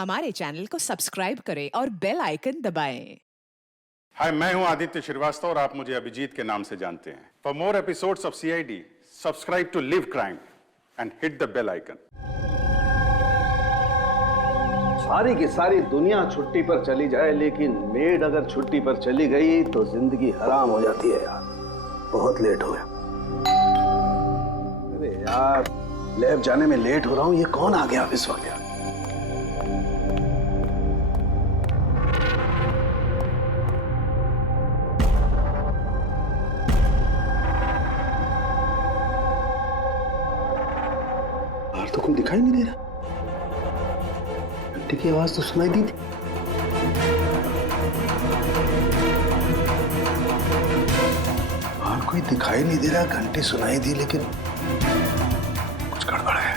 हमारे चैनल को सब्सक्राइब करें और बेल आइकन दबाएं। हाय, मैं हूं आदित्य श्रीवास्तव और आप मुझे अभिजीत के नाम से जानते हैं। For more episodes of CID, subscribe to live crime and hit the bell icon. सारी की सारी दुनिया छुट्टी पर चली जाए, लेकिन मेड अगर छुट्टी पर चली गई तो जिंदगी हराम हो जाती है यार। बहुत लेट हो गया। अरे यार, लैब जाने में लेट हो रहा हूं। ये कौन आ गया इस वक्त यार? बाहर तो कोई दिखाई नहीं दे रहा। घंटी की आवाज तो सुनाई दी थी। बाहर कोई दिखाई नहीं दे रहा, घंटी सुनाई दी, लेकिन कुछ गड़बड़ है।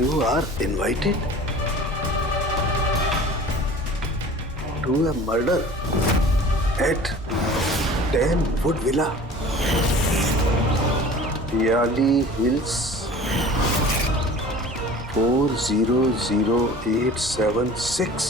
You are invited to a murder at 10 Wood Villa, Yali Hills, 400876.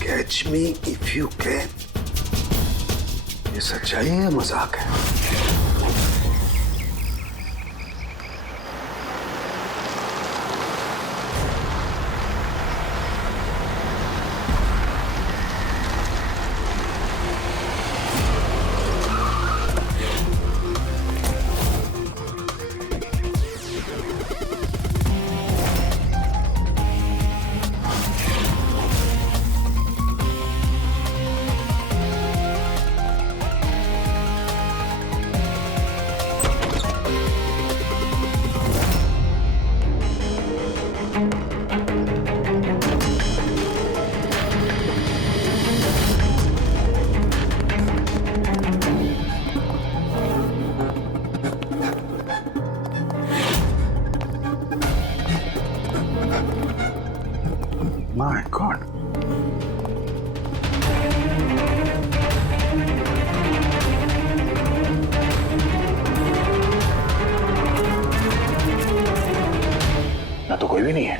Catch me if you can. ये सच्चाई है या मजाक है? My God. ना तो कोई भी नहीं है,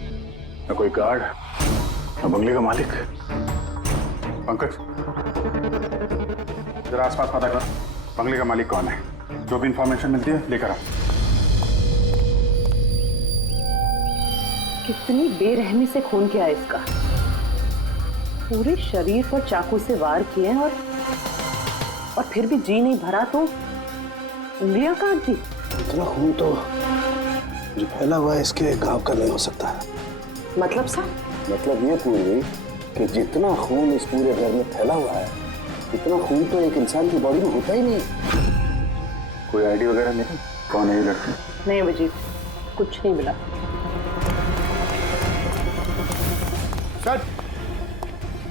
ना कोई गार्ड, ना बंगले का मालिक। पंकज, जरा आसपास पता कर, बंगले का मालिक कौन है। जो भी इंफॉर्मेशन मिलती है लेकर आओ। कितनी बेरहमी से खून किया है इसका। पूरे शरीर पर चाकू से वार किए और फिर भी जी नहीं भरा तो उंगलियां काट दी। इतना खून तो जो फैला हुआ है इसके गांव का नहीं हो सकता है। मतलब सा? मतलब ये पूरी कि जितना खून इस पूरे घर में फैला हुआ है, इतना खून तो एक इंसान की बॉडी में होता ही नहीं। कोई आईडी वगैरह नहीं? कौन है ये लड़की? नहीं अभिजीत, कुछ नहीं मिला।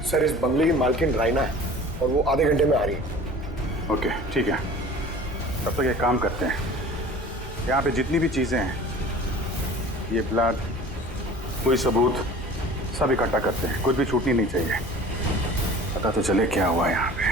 सर, इस बंगले की मालकिन राइना है और वो आधे घंटे में आ रही है। ओके, ठीक है। तब तक एक काम करते हैं, यहाँ पे जितनी भी चीजें हैं, ये ब्लड, कोई सबूत, सब इकट्ठा करते हैं। कुछ भी छूटनी नहीं चाहिए। पता तो चले क्या हुआ यहाँ पे।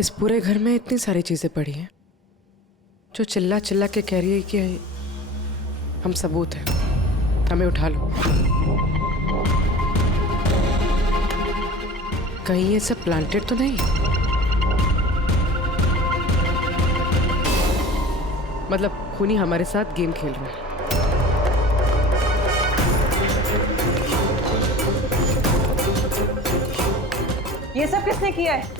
इस पूरे घर में इतनी सारी चीजें पड़ी हैं जो चिल्ला चिल्ला के कह रही है कि हम सबूत हैं, हमें उठा लो। कहीं ये सब प्लांटेड तो नहीं? मतलब खूनी हमारे साथ गेम खेल रहा है। ये सब किसने किया है?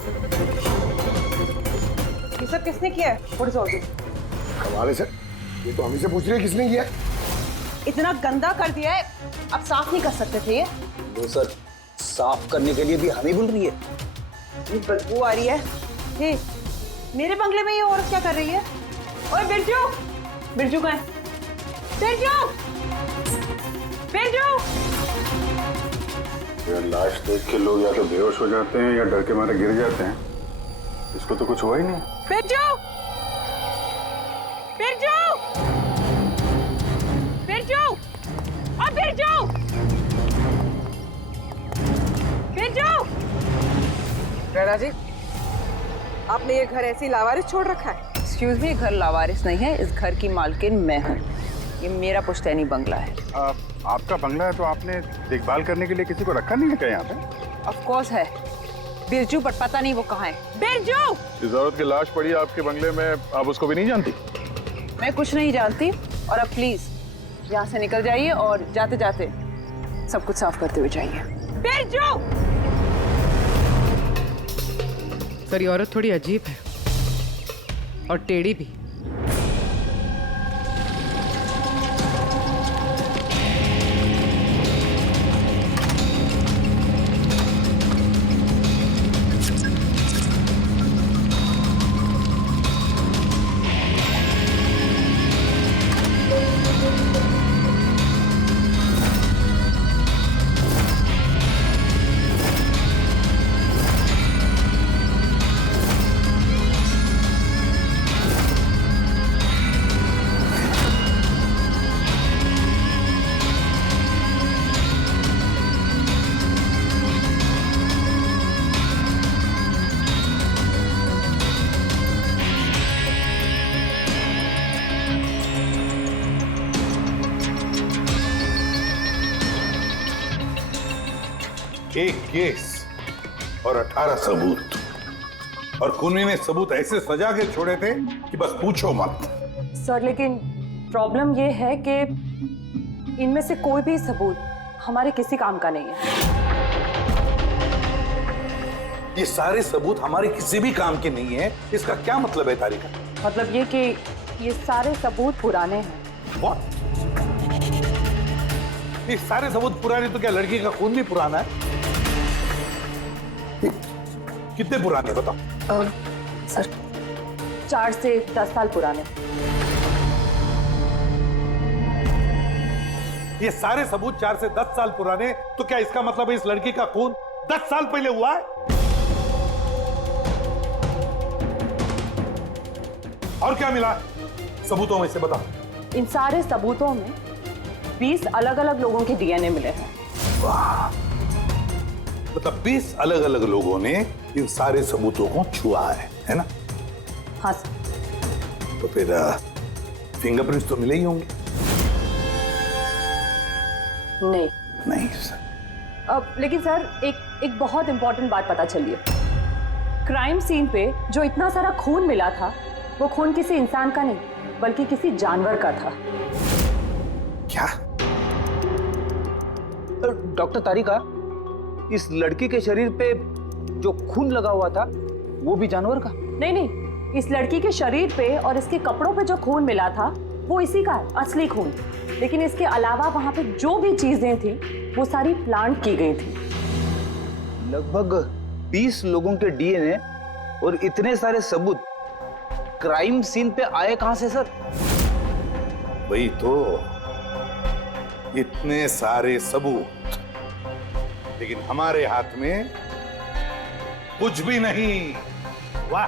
ये सब किसने किया है? What is all this? कमाल है सर, ये तो हम ही से पूछ रहे हैं किसने किया है। इतना गंदा कर दिया है, अब साफ नहीं कर सकते थे ये? वो सर साफ करने के लिए भी हमें बोल रही है। बदबू आ रही है। हे, मेरे बंगले में ये औरत क्या कर रही है? ओए बिरजू, बिरजू कहाँ है? बिरजू, बिरजू। यार लाश देख के लोग या तो बेहोश हो जाते हैं या डर के मारे गिर जाते हैं। इसको तो कुछ हुआ ही नहीं। बिरजू, बिरजू, बिरजू, और बिरजू, बिरजू। राणा जी, आपने ये घर ऐसे ही लावारिस छोड़ रखा है? एक्सक्यूज मी, घर लावारिस नहीं है, इस घर की मालकिन मैं हूँ। ये मेरा पुश्तैनी बंगला है। आपका बंगला है तो आपने देखभाल करने के लिए किसी को रखा नहीं है क्या यहाँ पे? ऑफ कोर्स है बिरजू, पर पता नहीं वो कहाँ है। बिरजू! इस औरत की लाश पड़ी है आपके बंगले में, आप उसको भी नहीं जानती? मैं कुछ नहीं जानती, और अब प्लीज यहाँ से निकल जाइए और जाते जाते सब कुछ साफ करते हुए जाइए। बिरजू! सर ये औरत थोड़ी अजीब है और टेढ़ी भी। एक केस और 18 सबूत, और खूनी ने सबूत ऐसे सजा के छोड़े थे कि बस पूछो मत। सर लेकिन प्रॉब्लम ये है कि इनमें से कोई भी सबूत हमारे किसी काम का नहीं है। ये सारे सबूत हमारे किसी भी काम के नहीं है, इसका क्या मतलब है तारिका? मतलब ये कि ये सारे सबूत पुराने हैं। What? ये सारे सबूत पुराने तो क्या लड़की का खून भी पुराना है? कितने पुराने बताओ? सर 4 से 10 साल पुराने। ये सारे सबूत 4 से 10 साल पुराने, तो क्या इसका मतलब है इस लड़की का खून 10 साल पहले हुआ है? और क्या मिला सबूतों में से बताओ? इन सारे सबूतों में 20 अलग अलग लोगों के डीएनए मिले हैं। वाह, मतलब 20 अलग अलग लोगों ने इन सारे सबूतों को छुआ है ना? हाँ सर। तो फिर फिंगरप्रिंट्स तो मिले ही होंगे? नहीं। नहीं सर। अब लेकिन सर एक बहुत इंपॉर्टेंट बात पता चली है। क्राइम सीन पे जो इतना सारा खून मिला था, वो खून किसी इंसान का नहीं बल्कि किसी जानवर का था। क्या? डॉक्टर तारिका, इस लड़की के शरीर पे जो खून लगा हुआ था वो भी जानवर का? नहीं, इस लड़की के शरीर पे और इसके कपड़ों पे जो खून मिला था वो इसी का है, असली खून। लेकिन इसके अलावा वहां पे जो भी चीजें थी वो सारी प्लांट की गई थी। लगभग 20 लोगों के डीएनए और इतने सारे सबूत क्राइम सीन पे आए कहां से सर? वही तो, इतने सारे सबूत, लेकिन हमारे हाथ में कुछ भी नहीं। वाह,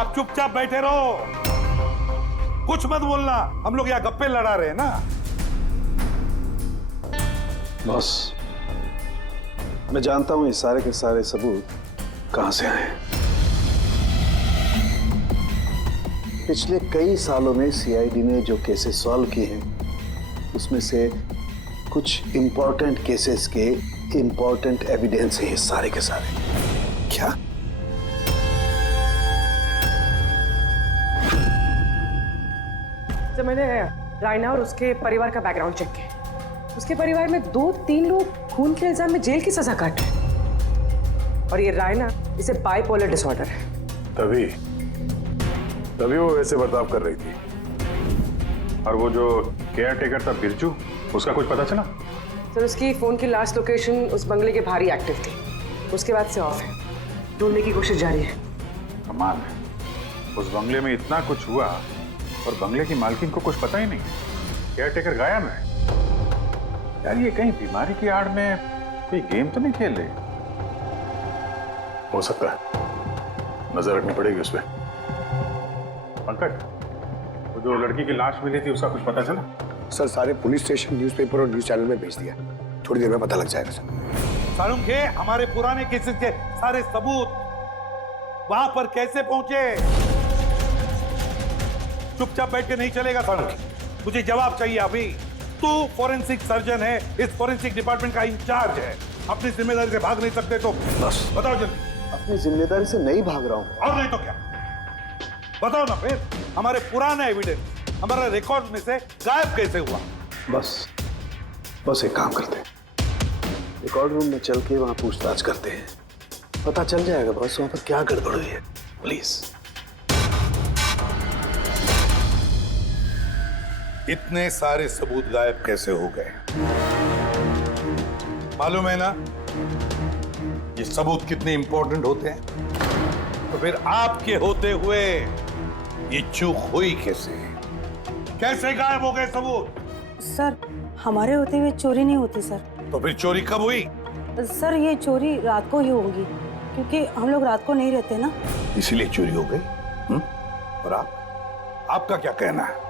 आप चुपचाप बैठे रहो, कुछ मत बोलना, हम लोग यहाँ गप्पे लड़ा रहे हैं ना। बॉस, मैं जानता हूं ये सारे के सारे सबूत कहां से आए। पिछले कई सालों में सीआईडी ने जो केसेस सॉल्व किए हैं उसमें से कुछ इंपॉर्टेंट केसेस के इंपॉर्टेंट एविडेंस है ये सारे के सारे। क्या? जब मैंने रायना और उसके परिवार का बैकग्राउंड चेक किया, उसके परिवार में 2-3 लोग खून के इल्जाम में जेल की सजा काट रहे हैं। और ये रायना, इसे बाइपोलर डिसऑर्डर है। तभी वो वैसे बर्ताव कर रही थी। और वो जो केयर टेकर था बिरजू, उसका कुछ पता चला? सर, उसकी फोन की लास्ट लोकेशन उस बंगले के बाहर ही एक्टिव थी, उसके बाद से ऑफ है। ढूंढने की कोशिश जारी है। कमाल है, उस बंगले में इतना कुछ हुआ और बंगले की मालकिन को कुछ पता ही नहीं। केयर टेकर गायब है। यार ये कहीं बीमारी की आड़ में कोई गेम तो नहीं खेल रहे? हो सकता है, नजर रखनी पड़ेगी उस पर। पंकज, वो जो लड़की की लाश मिली थी उसका कुछ पता चला? सर सारे पुलिस स्टेशन, न्यूज़पेपर और न्यूज़ चैनल में भेज दिया। थोड़ी देर में पता लग जाएगा सर। सारुण के हमारे पुराने केसेस के सारे सबूत वहां पर कैसे पहुंचे? चुपचाप बैठ के नहीं चलेगा सारुण, मुझे जवाब चाहिए अभी। तू फॉरेंसिक सर्जन है, इस फॉरेंसिक डिपार्टमेंट का इंचार्ज है, अपनी जिम्मेदारी से भाग नहीं सकते तो बस बताओ जल्दी। अपनी जिम्मेदारी से नहीं भाग रहा हूं। और नहीं तो क्या? बताओ ना फिर, हमारे पुराने एविडेंस, हमारे रिकॉर्ड में से गायब कैसे हुआ? बस एक काम करते हैं, रिकॉर्ड रूम में चल के वहां पूछताछ करते हैं, पता चल जाएगा बस वहां पर क्या गड़बड़ हुई है। प्लीज। इतने सारे सबूत गायब कैसे हो गए? मालूम है ना ये सबूत कितने इंपॉर्टेंट होते हैं? तो फिर आपके होते हुए ये चूक हुई कैसे? कैसे गायब हो गए सबूत? सर, हमारे होते हुए चोरी नहीं होती सर। तो फिर चोरी कब हुई? सर, ये चोरी रात को ही होगी, क्योंकि हम लोग रात को नहीं रहते ना। इसीलिए चोरी हो गई। और आपका क्या कहना है?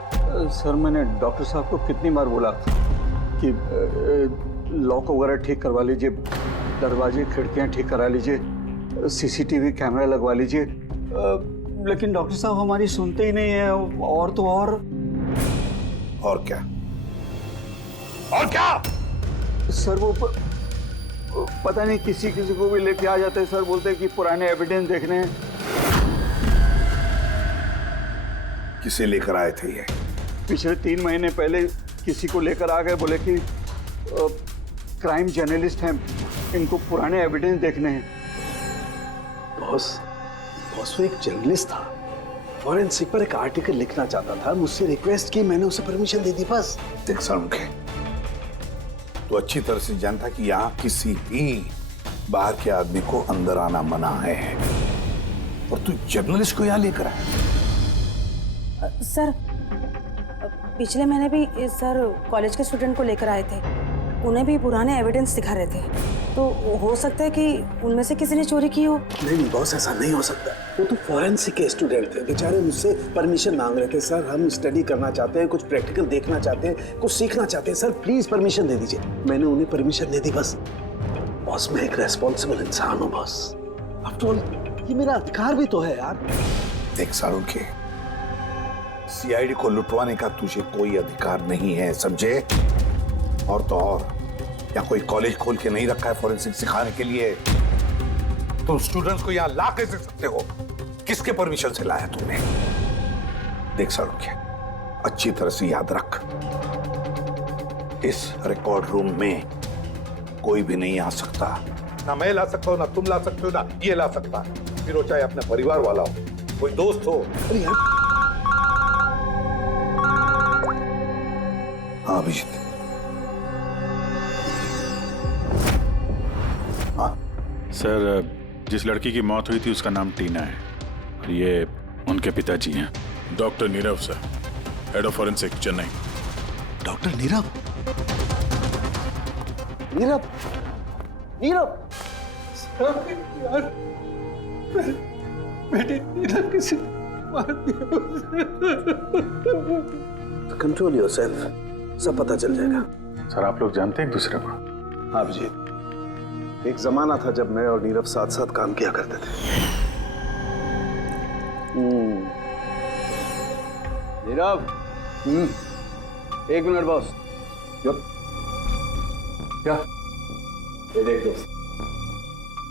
सर, मैंने डॉक्टर साहब को कितनी बार बोला कि लॉक वगैरह ठीक करवा लीजिए, दरवाजे खिड़कियां ठीक करा लीजिए, सीसीटीवी कैमरा लगवा लीजिए, लेकिन डॉक्टर साहब हमारी सुनते ही नहीं है। और तो और क्या? और क्या? सर वो पता नहीं किसी को भी लेके आ जाते हैं सर, बोलते हैं कि पुराने एविडेंस देखने हैं। किसे लेकर आए थे ये? पिछले 3 महीने पहले किसी को लेकर आ गए, बोले कि क्राइम जर्नलिस्ट हैं, इनको पुराने एविडेंस देखने हैं। बॉस वो एक जर्नलिस्ट था, फॉरेंसिक पर एक आर्टिकल लिखना चाहता था, मुझसे रिक्वेस्ट की, मैंने उसे परमिशन दे दी बस। देख सारुण के, तो अच्छी तरह से जानता कि यहाँ किसी भी बाहर के आदमी को अंदर आना मना है, और तू जर्नलिस्ट को यहाँ लेकर आया। सर, पिछले महीने भी सर कॉलेज के स्टूडेंट को लेकर आए थे, उन्हें भी पुराने एविडेंस दिखा रहे थे, तो हो सकता है कि उनमें से किसी ने चोरी की हो। नहीं बॉस, ऐसा नहीं हो सकता। वो तो फॉरेंसिक के स्टूडेंट थे, बेचारे मुझसे परमिशन मांग रहे थे। सर, हम स्टडी करना चाहते हैं, कुछ प्रैक्टिकल देखना चाहते हैं, कुछ सीखना चाहते हैं, सर प्लीज परमिशन दे दीजिए। मैंने उन्हें परमिशन दे दी बस। बॉस, मैं एक रेस्पॉन्सिबल इंसान हूँ बॉस, आफ्टर ऑल ये मेरा अधिकार भी तो है यार। देख सारुण के, सीआईडी को लुटवाने का तुझे कोई अधिकार नहीं है, समझे? और तो और या कोई कॉलेज खोल के नहीं रखा है फॉरेंसिक सिखाने के लिए। तुम स्टूडेंट्स को यहाँ ला कैसे सकते हो? किसके परमिशन से लाया तुमने? देख सारुण के, अच्छी तरह से याद रख, इस रिकॉर्ड रूम में कोई भी नहीं आ सकता। ना मैं ला सकता हूँ, ना तुम ला सकते हो, ना ये ला सकता है, फिर वो चाहे अपने परिवार वाला हो, कोई दोस्त हो। अरे यार, हाँ अभिजीत। सर, जिस लड़की की मौत हुई थी उसका नाम टीना है, और ये उनके पिताजी हैं, doctor Nirav sir, head of forensic, Chennai. Doctor Nirav? Nirav Nirav यार, बेटे नीरव किसी मार दिया। कंट्रोल योरसेल्फ, सब पता चल जाएगा। सर, आप लोग जानते हैं एक दूसरे को? हाँ जी, एक जमाना था जब मैं और नीरव साथ साथ काम किया करते थे। नीरव। एक मिनट बॉस। क्या? ये देख दोस्त,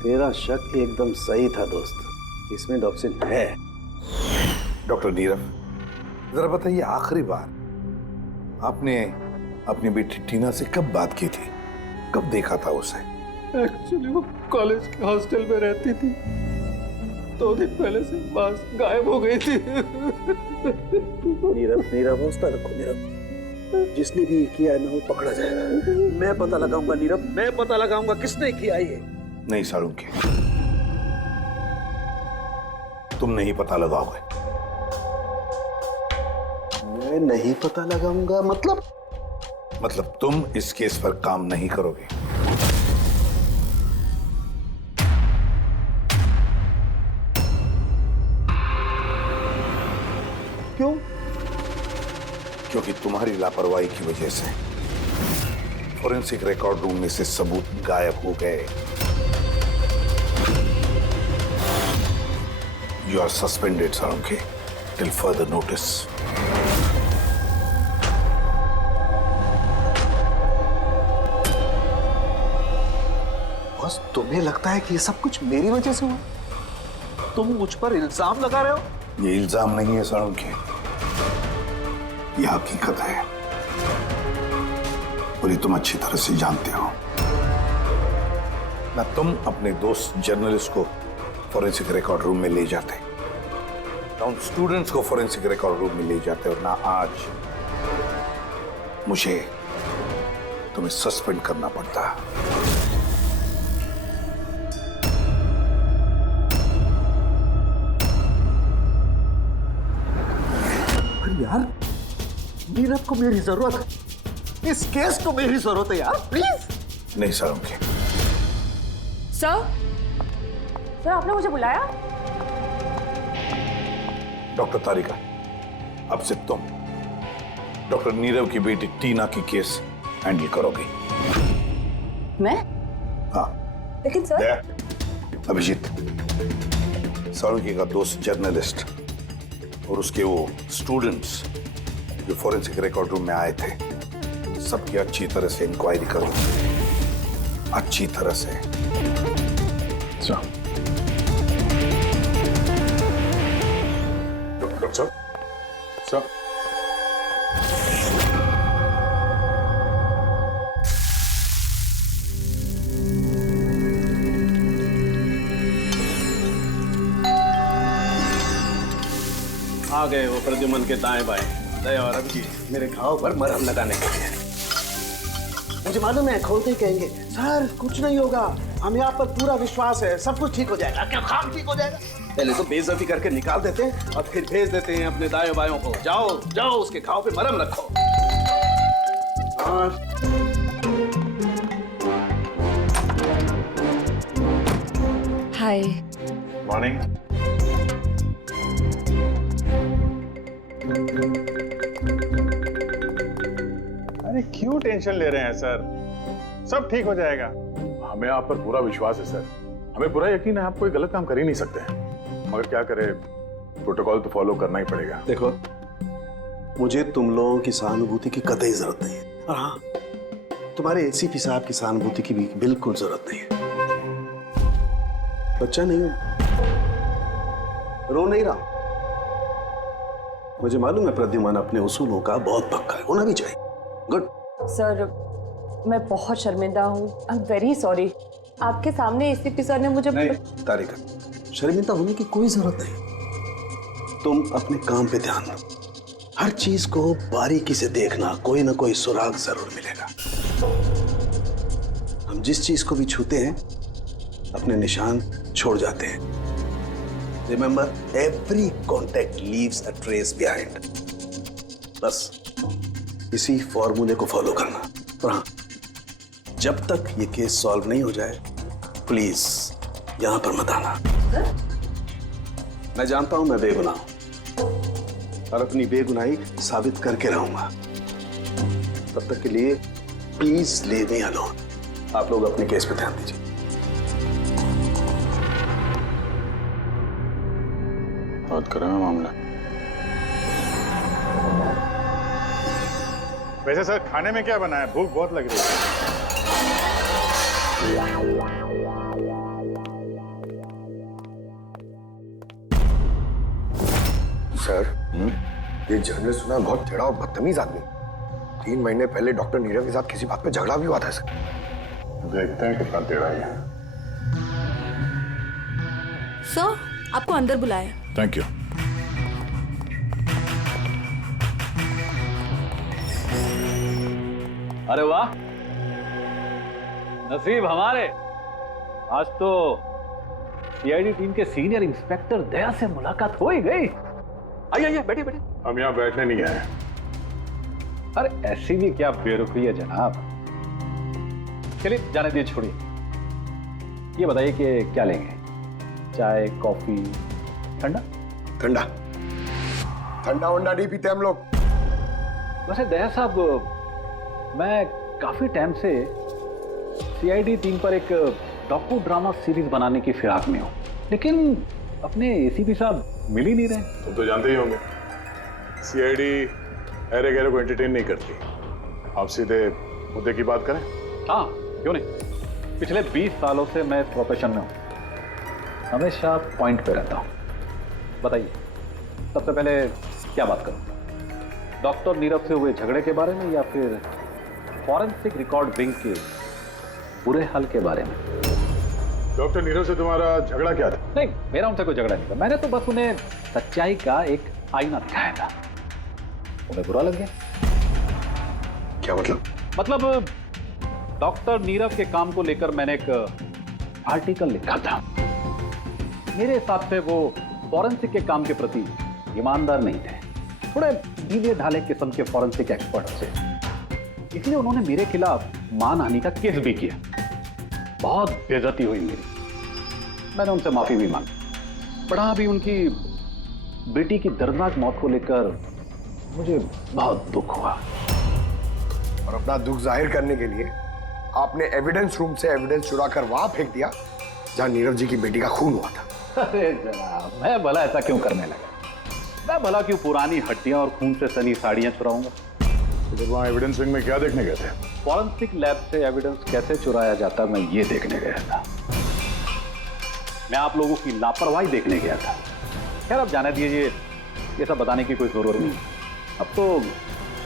तेरा शक एकदम सही था दोस्त, इसमें टॉक्सिन है। डॉक्टर नीरव, जरा बताइए, आखिरी बार आपने अपनी बेटी टीना से कब बात की थी? कब देखा था उसे? एक्चुअली वो कॉलेज के हॉस्टल में रहती थी, 2 दिन पहले से बस गायब हो गई थी। नीरव हौसला रखो नीरव, जिसने भी किया है ना वो पकड़ा जाएगा। मैं पता लगाऊंगा नीरव, मैं पता लगाऊंगा किसने किया ये। नहीं साळुंखे, तुम नहीं पता लगाओगे। मैं नहीं पता लगाऊंगा मतलब तुम इस केस पर काम नहीं करोगे। क्यों? क्योंकि तुम्हारी लापरवाही की वजह से फॉरेंसिक रिकॉर्ड रूम में से सबूत गायब हो गए। You are suspended Salunkhe till further notice. बस तुम्हें लगता है कि ये सब कुछ मेरी वजह से हुआ? तुम मुझ पर इल्जाम लगा रहे हो? ये इल्जाम नहीं है साळुंखे, ये हकीकत है और ये तुम अच्छी तरह से जानते हो ना। तुम अपने दोस्त जर्नलिस्ट को फॉरेंसिक रिकॉर्ड रूम में ले जाते, ना उन स्टूडेंट्स को फॉरेंसिक रिकॉर्ड रूम में ले जाते, और ना आज मुझे तुम्हें सस्पेंड करना पड़ता। यार, नीरव को मेरी जरूरत है, इस केस को मेरी जरूरत है यार, प्लीज। नहीं साळुंखे। सर आपने मुझे बुलाया? डॉक्टर तारिका, अब से तुम डॉक्टर नीरव की बेटी टीना की केस हैंडल करोगी। मैं? हाँ। लेकिन सर। अभिजीत, साळुंखे का दोस्त जर्नलिस्ट और उसके वो स्टूडेंट्स जो फॉरेंसिक रिकॉर्ड रूम में आए थे, सबकी अच्छी तरह से इंक्वायरी करो, अच्छी तरह से। डॉक्टर साहब, आ गए वो प्रद्युमन के दाएं बाएं, दया और अभिजीत मेरे घाव पर मरहम लगाने के लिए। मुझे मालूम है खोलते ही कहेंगे सर कुछ नहीं होगा, हम यहाँ पर पूरा विश्वास है, सब कुछ ठीक हो जाएगा। क्या काम ठीक हो जाएगा? पहले तो बेइज्जती करके निकाल देते हैं और फिर भेज देते हैं अपने दाएं बायों को, जाओ जाओ उसके घाव पे मरहम रखो। हाय। मॉर्निंग। अरे क्यों टेंशन ले रहे हैं सर, सब ठीक हो जाएगा। हमें आप पर पूरा विश्वास है सर, हमें पूरा यकीन है आप कोई गलत काम कर ही नहीं सकते, मगर क्या करें, प्रोटोकॉल तो फॉलो करना ही पड़ेगा। देखो, मुझे तुम लोगों की सहानुभूति की कतई जरूरत नहीं है, और हाँ, तुम्हारे एसीपी साहब की सहानुभूति की भी बिल्कुल जरूरत नहीं है। बच्चा नहीं हूं, रो नहीं रहा। मुझे मालूम है प्रद्युमन अपने उसूलों का बहुत पक्का है, होना भी चाहिए। गुड। सर मैं बहुत शर्मिंदा हूँ, आई एम वेरी सॉरी। आपके सामने एसीपी सर ने मुझे नहीं तारिका, शर्मिंदा होने की कोई जरूरत नहीं। तुम अपने काम पे ध्यान दो, हर चीज को बारीकी से देखना, कोई ना कोई सुराग जरूर मिलेगा। हम जिस चीज को भी छूते हैं अपने निशान छोड़ जाते हैं। Remember, every contact leaves a trace behind. बस इसी फॉर्मूले को फॉलो करना। और हाँ, जब तक ये केस सॉल्व नहीं हो जाए, प्लीज यहां पर मत आना। मैं जानता हूं मैं बेगुनाह हूं और अपनी बेगुनाही साबित करके रहूंगा। तब तक के लिए प्लीज लीव मी अलोन। आप लोग अपने केस पे ध्यान दीजिए। बात करें मामला। वैसे सर खाने में क्या बना है? भूख बहुत लग रही है। सर, ये जर्नलिस्ट सुना बहुत टेढ़ा और बदतमीज आदमी। 3 महीने पहले डॉक्टर नीरव के साथ किसी बात पे झगड़ा भी हुआ था सर। देखते हैं कितना टेढ़ा है। सर, आपको अंदर बुलाया। Thank you. अरे वाह, नसीब हमारे, आज तो सीआईडी टीम के सीनियर इंस्पेक्टर दया से मुलाकात हो ही गई। आइए आइए, बैठिए बैठिए। हम यहाँ बैठने नहीं आए। अरे ऐसी भी क्या बेरुखी है जनाब। चलिए जाने दीजिए, छोड़िए। ये बताइए कि क्या लेंगे? चाय, कॉफी, ठंडा? ठंडा ठंडा वंडा नहीं पीते हम लोग। वैसे दया साहब, मैं काफी टाइम से सीआईडी टीम पर एक डॉक्यू ड्रामा सीरीज बनाने की फिराक में हूं, लेकिन अपने एसीपी साहब मिल ही नहीं रहे। तुम तो जानते ही होंगे, सीआईडी अरे गहरे को एंटरटेन नहीं करती। आप सीधे मुद्दे की बात करें। हाँ, क्यों नहीं। पिछले 20 सालों से मैं इस प्रोफेशन में हूं, हमेशा पॉइंट पे रहता हूं। बताइए, सबसे पहले क्या बात करूं? डॉक्टर नीरव से हुए झगड़े के बारे में या फिर फॉरेंसिक रिकॉर्ड विंग के बुरे हाल के बारे में? डॉक्टर नीरव से तुम्हारा झगड़ा क्या था? नहीं, मेरा उनसे कोई झगड़ा नहीं था। मैंने तो बस उन्हें सच्चाई का एक आईना दिखाया था। उन्हें बुरा लग गया। क्या मतलब? मतलब डॉक्टर नीरव के काम को लेकर मैंने एक आर्टिकल लिखा था। मेरे हिसाब से वो फॉरेंसिक के काम के प्रति ईमानदार नहीं थे, थोड़े ढीले ढाले किस्म के फॉरेंसिक एक्सपर्ट थे। इसलिए उन्होंने मेरे खिलाफ मानहानि का केस भी किया। बहुत बेइज्जती हुई मेरी। मैंने उनसे माफी भी मांगी। बड़ा भी उनकी बेटी की दर्दनाक मौत को लेकर मुझे बहुत दुख हुआ। और अपना दुख जाहिर करने के लिए आपने एविडेंस रूम से एविडेंस चुरा कर वहां फेंक दिया जहां नीरव जी की बेटी का खून हुआ था। अरे जनाब, मैं भला ऐसा क्यों करने लगा? मैं भला क्यों पुरानी हड्डियां और खून से सनी साड़ियां चुराऊंगा? तो वहां एविडेंस विंग में क्या देखने गए थे? फॉरेंसिक लैब से एविडेंस कैसे चुराया जाता, मैं ये देखने गया था। मैं आप लोगों की लापरवाही देखने गया था। खैर, अब जाने दीजिए, ये सब बताने की कोई जरूरत नहीं। अब तो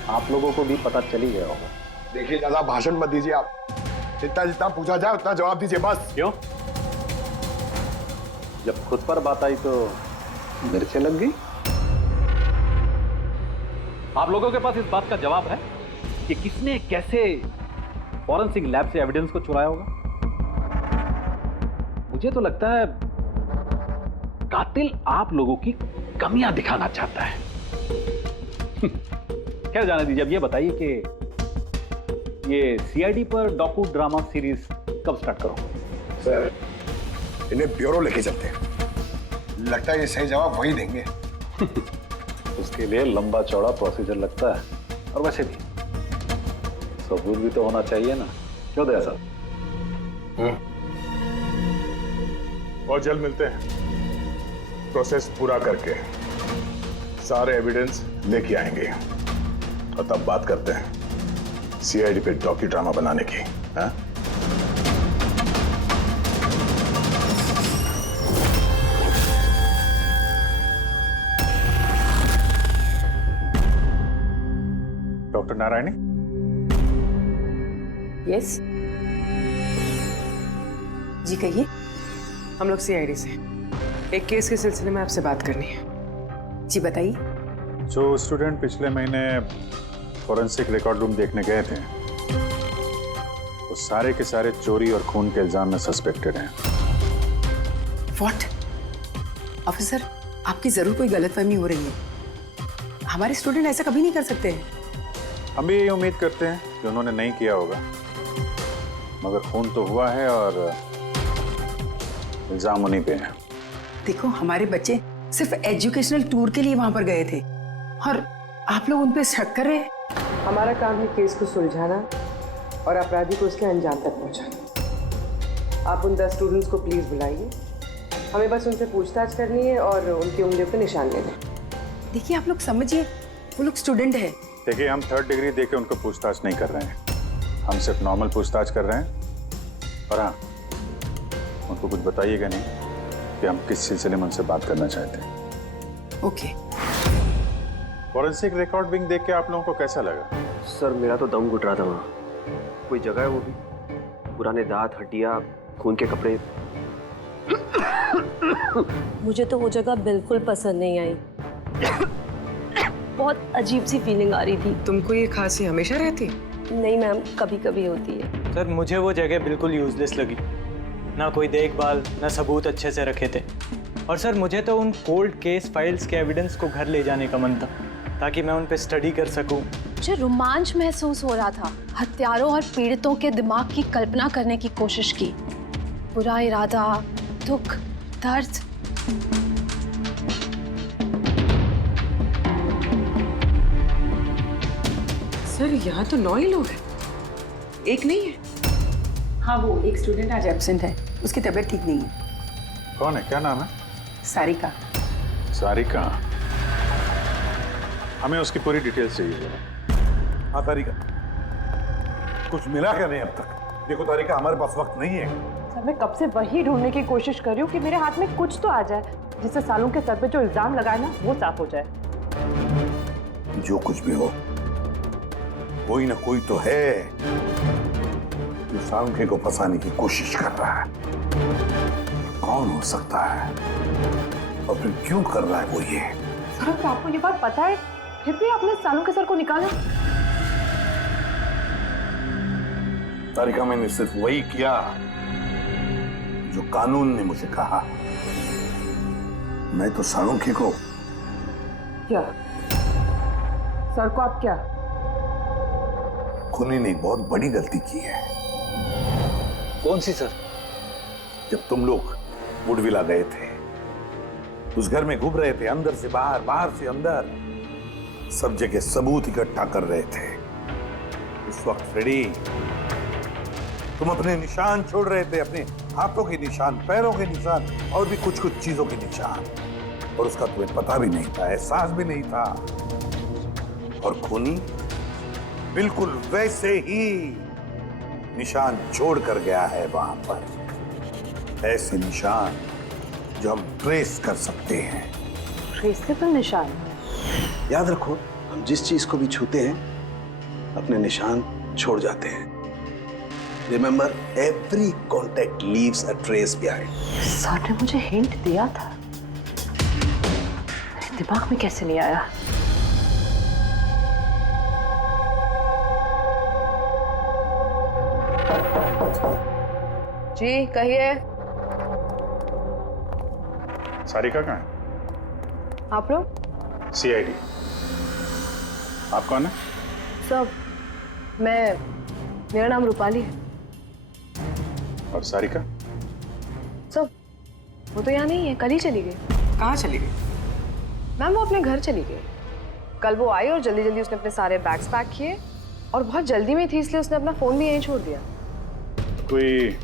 आप लोगों को भी पता चल ही गया होगा। देखिए, ज्यादा भाषण मत दीजिए आप। जितना जितना पूछा जाए उतना जवाब दीजिए बस। क्यों? जब खुद पर बात आई तो मिर्चें लग गई। आप लोगों के पास इस बात का जवाब है कि किसने कैसे फॉरेंसिक लैब से एविडेंस को चुराया होगा? मुझे तो लगता है कातिल आप लोगों की कमियां दिखाना चाहता है। खैर, जाने दीजिए। अब ये बताइए कि ये सीआईडी पर डॉक्यू ड्रामा सीरीज कब स्टार्ट करो? सर, इन्हें ब्यूरो लेके चलते हैं। लगता है ये सही जवाब वही देंगे। उसके लिए लंबा चौड़ा प्रोसीजर लगता है, और वैसे भी सबूत भी तो होना चाहिए ना। क्यों दया साहब? और जल्द मिलते हैं। प्रोसेस पूरा करके सारे एविडेंस लेके आएंगे और तब बात करते हैं सीआईडी पे डॉक्यू ड्रामा बनाने की। हाँ? डॉक्टर नारायणी? यस जी कहिए। हम लोग सीआईडी से एक केस के सिलसिले में आपसे बात करनी है। जी बताइए। जो स्टूडेंट पिछले महीने फॉरेंसिक रिकॉर्ड रूम देखने गए थे, वो सारे के सारे चोरी और खून के इल्जाम में सस्पेक्टेड हैं। व्हाट? ऑफिसर, आपकी जरूर कोई गलतफहमी हो रही है। हमारे स्टूडेंट ऐसा कभी नहीं कर सकते हैं। हम भी यही उम्मीद करते हैं कि उन्होंने नहीं किया होगा, मगर खून तो हुआ है और इल्जाम उन्हीं पे है। देखो, हमारे बच्चे सिर्फ एजुकेशनल टूर के लिए वहां पर गए थे और आप लोग उन पे शक कर रहे हैं। हमारा काम है केस को सुलझाना और अपराधी को उसके अंजाम तक पहुंचाना। आप उन 10 स्टूडेंट्स को प्लीज बुलाइए। हमें बस उनसे पूछताछ करनी है और उनकी उंगलियों पे निशान लेने। देखिए, आप लोग समझिए, वो लोग स्टूडेंट है, देखिए, हम 3rd डिग्री देके उनको पूछताछ नहीं कर रहे हैं, हम सिर्फ नॉर्मल पूछताछ कर रहे हैं। और हाँ, उनको कुछ बताइएगा नहीं कि हम किस सिलसिले में उनसे बात करना चाहते हैं। ओके। फॉरेंसिक रिकॉर्ड विंग देख के आप लोगों को कैसा लगा? सर मेरा तो दम घुट रहा था वहाँ। कोई जगह है वो भी, पुराने दांत, हड्डियाँ, खून के कपड़े। मुझे तो वो जगह बिल्कुल पसंद नहीं आई। बहुत अजीब सी फीलिंग आ रही थी। तुमको ये खांसी हमेशा रहती? नहीं मैम, कभी कभी होती है। सर मुझे वो जगह बिल्कुल यूजलेस लगी, ना कोई देखभाल, ना सबूत अच्छे से रखे थे। और सर मुझे तो उन कोल्ड केस फाइल्स के एविडेंस को घर ले जाने का मन था, ताकि मैं उन पे स्टडी कर सकूं। मुझे रोमांच महसूस हो रहा था। हत्यारों और पीड़ितों के दिमाग की कल्पना करने की कोशिश की। बुरा इरादा, दुख, दर्द। सर यहाँ तो 9 ही लोग हैं, एक नहीं है। हाँ, वो एक स्टूडेंट आज एब्सेंट है, उसकी तबीयत ठीक नहीं है। कौन है, क्या नाम है? सारिका। सारिका, हमें उसकी पूरी डिटेल्स चाहिए। हाँ तारिका, कुछ मिला क्या नहीं अब तक? देखो तारिका, हमारे पास वक्त नहीं है। सर मैं कब से वही ढूंढने की कोशिश कर रही हूँ कि मेरे हाथ में कुछ तो आ जाए, जिससे सालों के सर पे जो इल्जाम लगाए ना वो साफ हो जाए। जो कुछ भी हो, कोई ना कोई तो है जो सांखे को फंसाने की कोशिश कर रहा है। कौन हो सकता है और फिर क्यों कर रहा है वो ये? सर तो आपको ये बात पता है, फिर भी आपने सालों के सर को निकाला। तारिका, मैंने सिर्फ वही किया जो कानून ने मुझे कहा। मैं तो सालुंखे को। क्या सर को आप क्या? खुनी ने बहुत बड़ी गलती की है। कौन सी सर? जब तुम लोग वुडविला गए थे, उस घर में घूम रहे थे, अंदर से बाहर, बाहर से अंदर, सब जगह सबूत इकट्ठा कर रहे थे। उस वक्त फ्रेडी, तुम अपने निशान छोड़ रहे थे, अपने हाथों के निशान, पैरों के निशान और भी कुछ कुछ चीजों के निशान, और उसका तुम्हें पता भी नहीं था, एहसास भी नहीं था। और खूनी बिल्कुल वैसे ही निशान छोड़ कर गया है वहां पर। ऐसे निशान जो हम ट्रेस कर सकते हैं। ट्रेसेबल निशान? याद रखो, हम जिस चीज को भी छूते हैं अपने निशान छोड़ जाते हैं। Remember, every contact leaves a trace behind. Sir ने मुझे हिंट दिया था, मेरे दिमाग में कैसे नहीं आया? जी कहिए। सारिका कहाँ है? आप लोग? CID। आप कौन है? सब, मेरा नाम रूपाली है। और सारिका? सब, वो तो यहाँ नहीं है, कल ही चली गई। कहाँ चली गई? मैम वो अपने घर चली गई। कल वो आई और जल्दी जल्दी उसने अपने सारे बैग्स पैक किए, और बहुत जल्दी में थी इसलिए उसने अपना फोन भी यहीं छोड़ दिया। कोई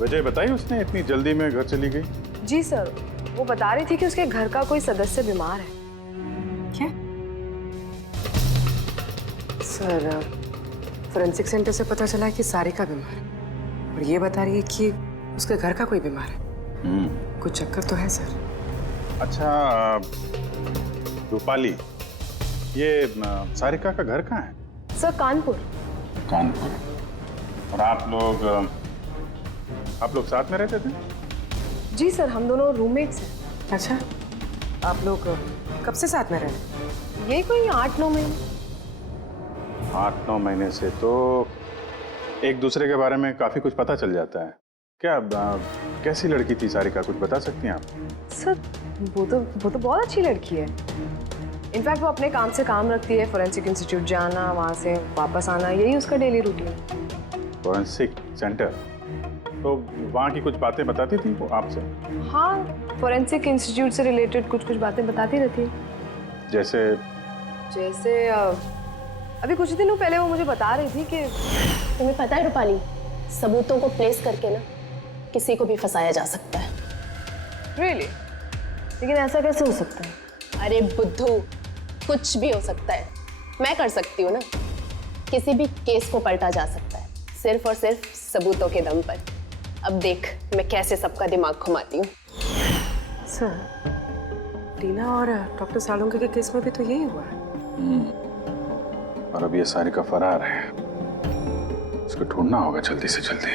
वजह बताई उसने इतनी जल्दी में घर चली गई? जी सर, वो बता रही थी कि उसके घर का कोई सदस्य बीमार है। क्या? सर, फोरेंसिक सेंटर से पता चला है कि सारिका बीमार है, और ये बता रही है कि उसके घर का कोई बीमार है। कुछ चक्कर तो है सर। अच्छा रूपाली, ये सारिका का घर कहाँ है? सर कानपुर। कानपुर। और आप लोग साथ में रहते थे? जी सर, हम दोनों रूममेट्स हैं। अच्छा, आप लोग कब से साथ में रह रहे हैं? ये कोई 8-9 महीने। 8-9 महीने से तो एक दूसरे के बारे में काफी कुछ पता चल जाता है। क्या कैसी लड़की थी सारिका, कुछ बता सकती हैं आप? सर वो तो बहुत अच्छी लड़की है। इनफैक्ट वो अपने काम से काम रखती है, फोरेंसिक इंस्टीट्यूट जाना, वहाँ से वापस आना, यही उसका डेली रूटीन है। Forensic centre? तो वहाँ की कुछ बातें बताती थी वो आपसे? हाँ, फोरेंसिक इंस्टीट्यूट से रिलेटेड कुछ बातें बताती रहती है। जैसे अभी कुछ दिनों पहले वो मुझे बता रही थी कि तुम्हें पता है रूपाली, सबूतों को प्लेस करके ना किसी को भी फंसाया जा सकता है। रियली? लेकिन ऐसा कैसे हो सकता है? अरे बुद्धू, कुछ भी हो सकता है। मैं कर सकती हूँ ना। किसी भी केस को पलटा जा सकता है सिर्फ और सिर्फ सबूतों के दम पर। अब देख मैं कैसे सबका दिमाग घुमाती हूँ। सर, टीना और डॉक्टर सालुंके के केस में भी तो यही हुआ है। और अब ये सारिका फरार है, इसको ढूंढना होगा जल्दी से जल्दी।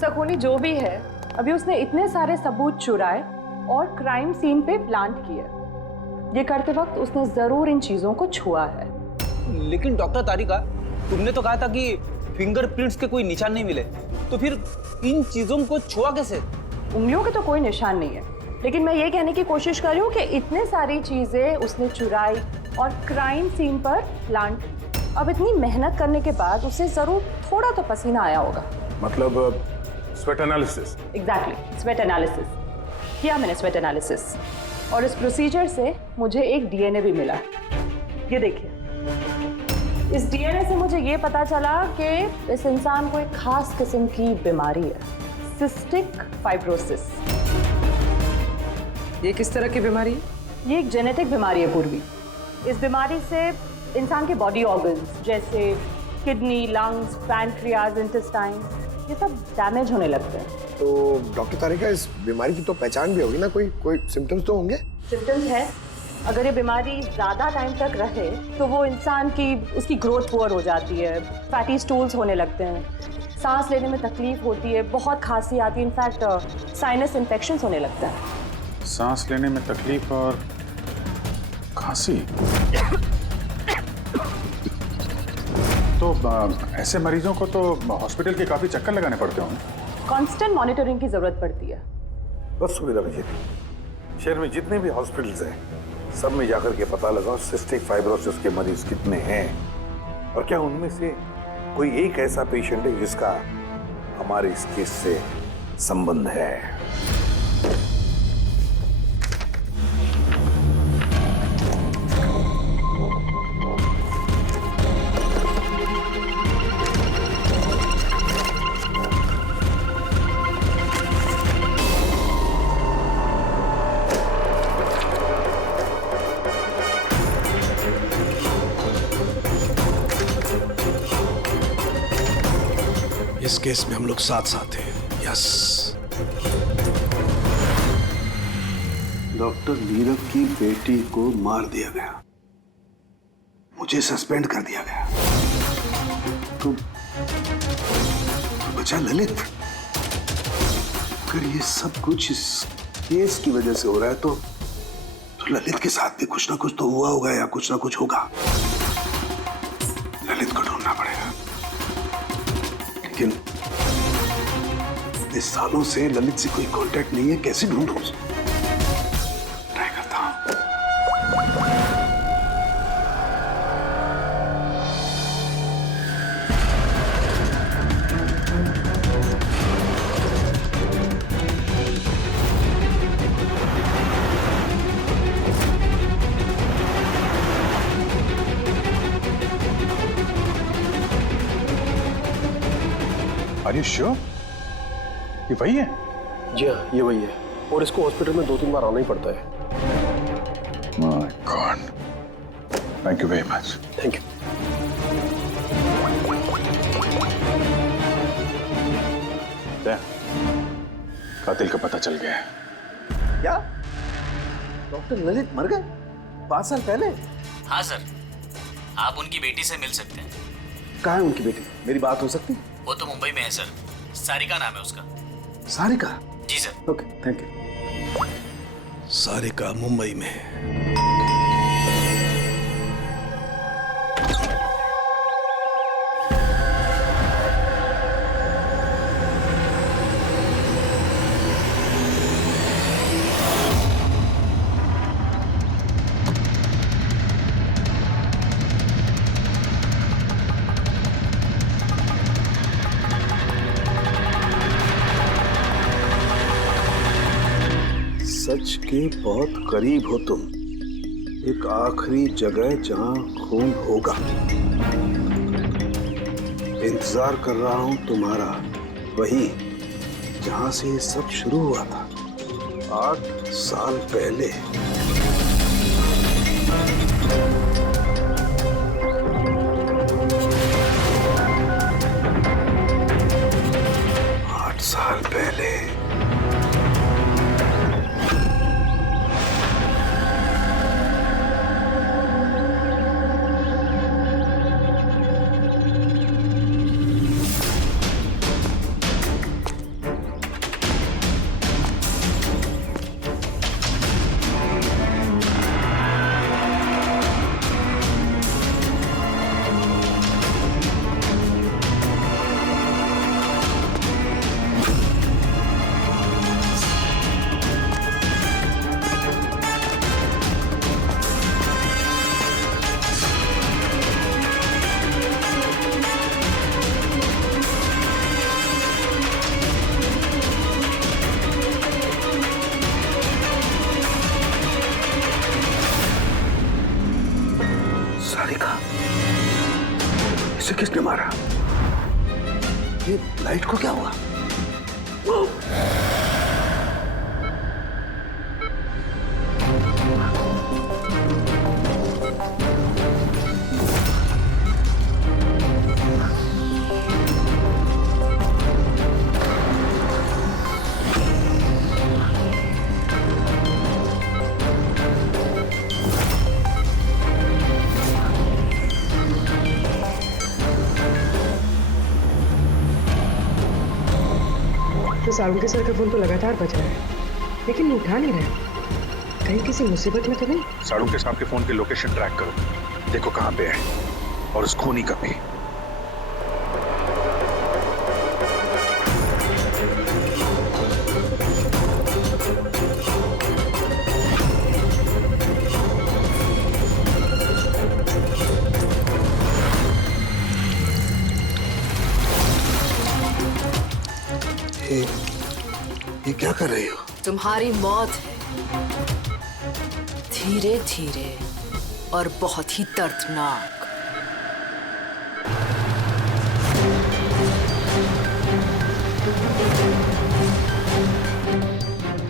सकोनी जो भी है, अभी उसने इतने सारे सबूत चुराए और क्राइम सीन पे प्लांट किया। ये करते वक्त उसने जरूर इन चीजों को छुआ है। लेकिन डॉक्टर तारिका, तुमने तो कहा था कि फिंगरप्रिंट्स के कोई निशान नहीं मिले, तो फिर इन चीजों को छुआ कैसे? उंगलियों के तो कोई निशान नहीं है, लेकिन मैं ये कहने की कोशिश कर रही हूँ कि इतने सारी चीजें उसने चुराई और क्राइम सीन पर प्लांट। अब इतनी मेहनत करने के बाद उसे जरूर थोड़ा तो पसीना आया होगा। मतलब sweat analysis? Exactly, sweat analysis किया मैंने, स्वेट एनालिसिस। और इस प्रोसीजर से मुझे एक डीएनए भी मिला। ये देखिए, इस डीएनए से मुझे ये पता चला कि इस इंसान को एक खास किस्म की बीमारी है, सिस्टिक फाइब्रोसिस। ये किस तरह की बीमारी है? ये एक जेनेटिक बीमारी है पूर्वी। इस बीमारी से इंसान के बॉडी ऑर्गन्स जैसे किडनी, लंग्स, पैनक्रियाज, इंटेस्टाइन, ये सब डैमेज होने लगते हैं। तो डॉक्टर तारिका, इस बीमारी की तो पहचान भी होगी ना? कोई सिम्टम्स तो होंगे? सिम्टम्स है। अगर ये बीमारी ज्यादा टाइम तक रहे तो वो इंसान की उसकी ग्रोथ पुअर हो जाती है, फैटी स्टूल्स होने लगते हैं, सांस लेने में तकलीफ होती है, बहुत खांसी आती है, इनफैक्ट साइनस इन्फेक्शंस होने लगता है। सांस लेने में तकलीफ और खांसी? तो ऐसे मरीजों को तो हॉस्पिटल के काफी चक्कर लगाने पड़ते होंगे। कांस्टेंट मॉनिटरिंग की जरूरत पड़ती है। बस सुविधा मुझे शहर में जितने भी हॉस्पिटल्स हैं सब में जाकर के पता लगाओ सिस्टिक फाइब्रोसिस के मरीज कितने हैं और क्या उनमें से कोई एक ऐसा पेशेंट है जिसका हमारे इस केस से संबंध है। इस केस में हम लोग साथ साथ हैं। यस। डॉक्टर नीरव की बेटी को मार दिया गया, मुझे सस्पेंड कर दिया गया, तो बचा ललित। अगर ये सब कुछ इस केस की वजह से हो रहा है तो ललित के साथ भी कुछ ना कुछ तो हुआ होगा या कुछ ना कुछ होगा। ललित को ढूंढना पड़ेगा। लेकिन इतने सालों से ललित से कोई कांटेक्ट नहीं है, कैसे ढूंढूं उसे? ट्राई करता हूं। Are you sure? ये वही है? जी हाँ, ये वही है। और इसको हॉस्पिटल में 2-3 बार आना ही पड़ता है। My God. Thank you very much. Thank you. कातिल का पता चल गया है। क्या? डॉक्टर ललित मर गए 5 साल पहले? हाँ सर, आप उनकी बेटी से मिल सकते हैं। कहाँ है उनकी बेटी? मेरी बात हो सकती है? वो तो मुंबई में है सर, सारिका नाम है उसका। सारिका? जी sir. Okay, thank you. Sarika Mumbai में है। सच के बहुत करीब हो तुम। एक आखिरी जगह जहां खून होगा। इंतजार कर रहा हूं तुम्हारा, वही जहां से ये सब शुरू हुआ था 8 साल पहले। साल पहले। इसे किसने मारा? ये लाइट को क्या हुआ? तो सारुण के सर का फोन तो लगातार बज रहा है, लेकिन वो उठा नहीं रहा। कहीं किसी मुसीबत में तो नहीं? सारुण के साहब के फोन की लोकेशन ट्रैक करो, देखो कहाँ पे है और उस खूनी का भी। ये क्या कर रही हो? तुम्हारी मौत है, धीरे धीरे और बहुत ही दर्दनाक।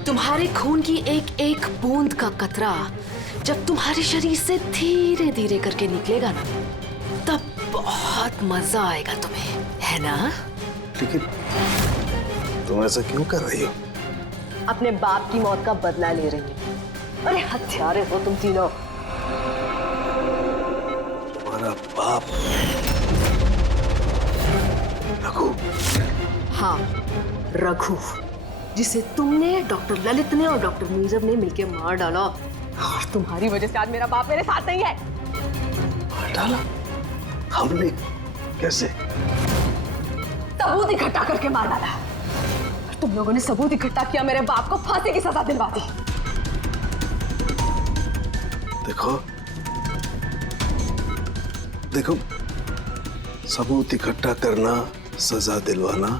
तुम्हारे खून की एक एक बूंद का कतरा जब तुम्हारे शरीर से धीरे धीरे करके निकलेगा ना, तब बहुत मजा आएगा तुम्हें, है ना? लेकिन तुम ऐसा क्यों कर रही हो? अपने बाप की मौत का बदला ले रही है। अरे हत्यारे हो तुम तीनों। तुम्हारा बाप रघु? हाँ, रघु, जिसे तुमने, डॉक्टर ललित ने और डॉक्टर नीरव ने मिलकर मार डाला, और तुम्हारी वजह से आज मेरा बाप मेरे साथ नहीं है। मार डाला? हमने? कैसे? सबूत इकट्ठा करके मार डाला। तुम लोगों ने सबूत इकट्ठा किया, मेरे बाप को फांसी की सजा दिलवा दी। देखो देखो, सबूत इकट्ठा करना, सजा दिलवाना,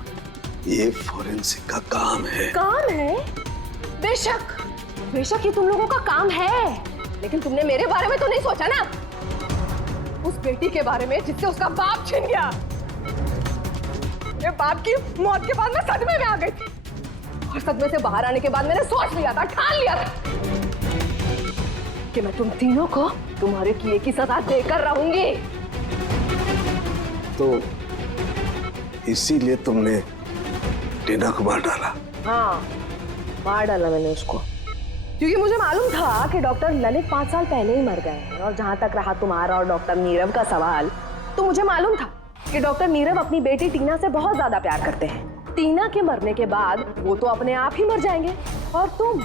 ये फॉरेंसिक का काम है। काम है? बेशक बेशक ये तुम लोगों का काम है, लेकिन तुमने मेरे बारे में तो नहीं सोचा ना, उस बेटी के बारे में जिससे उसका बाप छिन गया। मेरे बाप की मौत के बाद मैं सदमे में आ गई थी, और सदमे से बाहर आने के बाद मैंने सोच लिया था, ठान लिया था कि मैं तुम तीनों को तुम्हारे किए की सजा देकर रहूंगी। तो इसीलिए तुमने टीना को मार डाला? हाँ, मार डाला मैंने उसको, क्योंकि मुझे मालूम था कि डॉक्टर ललित 5 साल पहले ही मर गए हैं। और जहां तक रहा तुम्हारा और डॉक्टर नीरव का सवाल, तो मुझे मालूम था कि डॉक्टर नीरव अपनी बेटी टीना से बहुत ज्यादा प्यार करते हैं। टीना के मरने के बाद वो तो अपने आप ही मर जाएंगे, और तुम,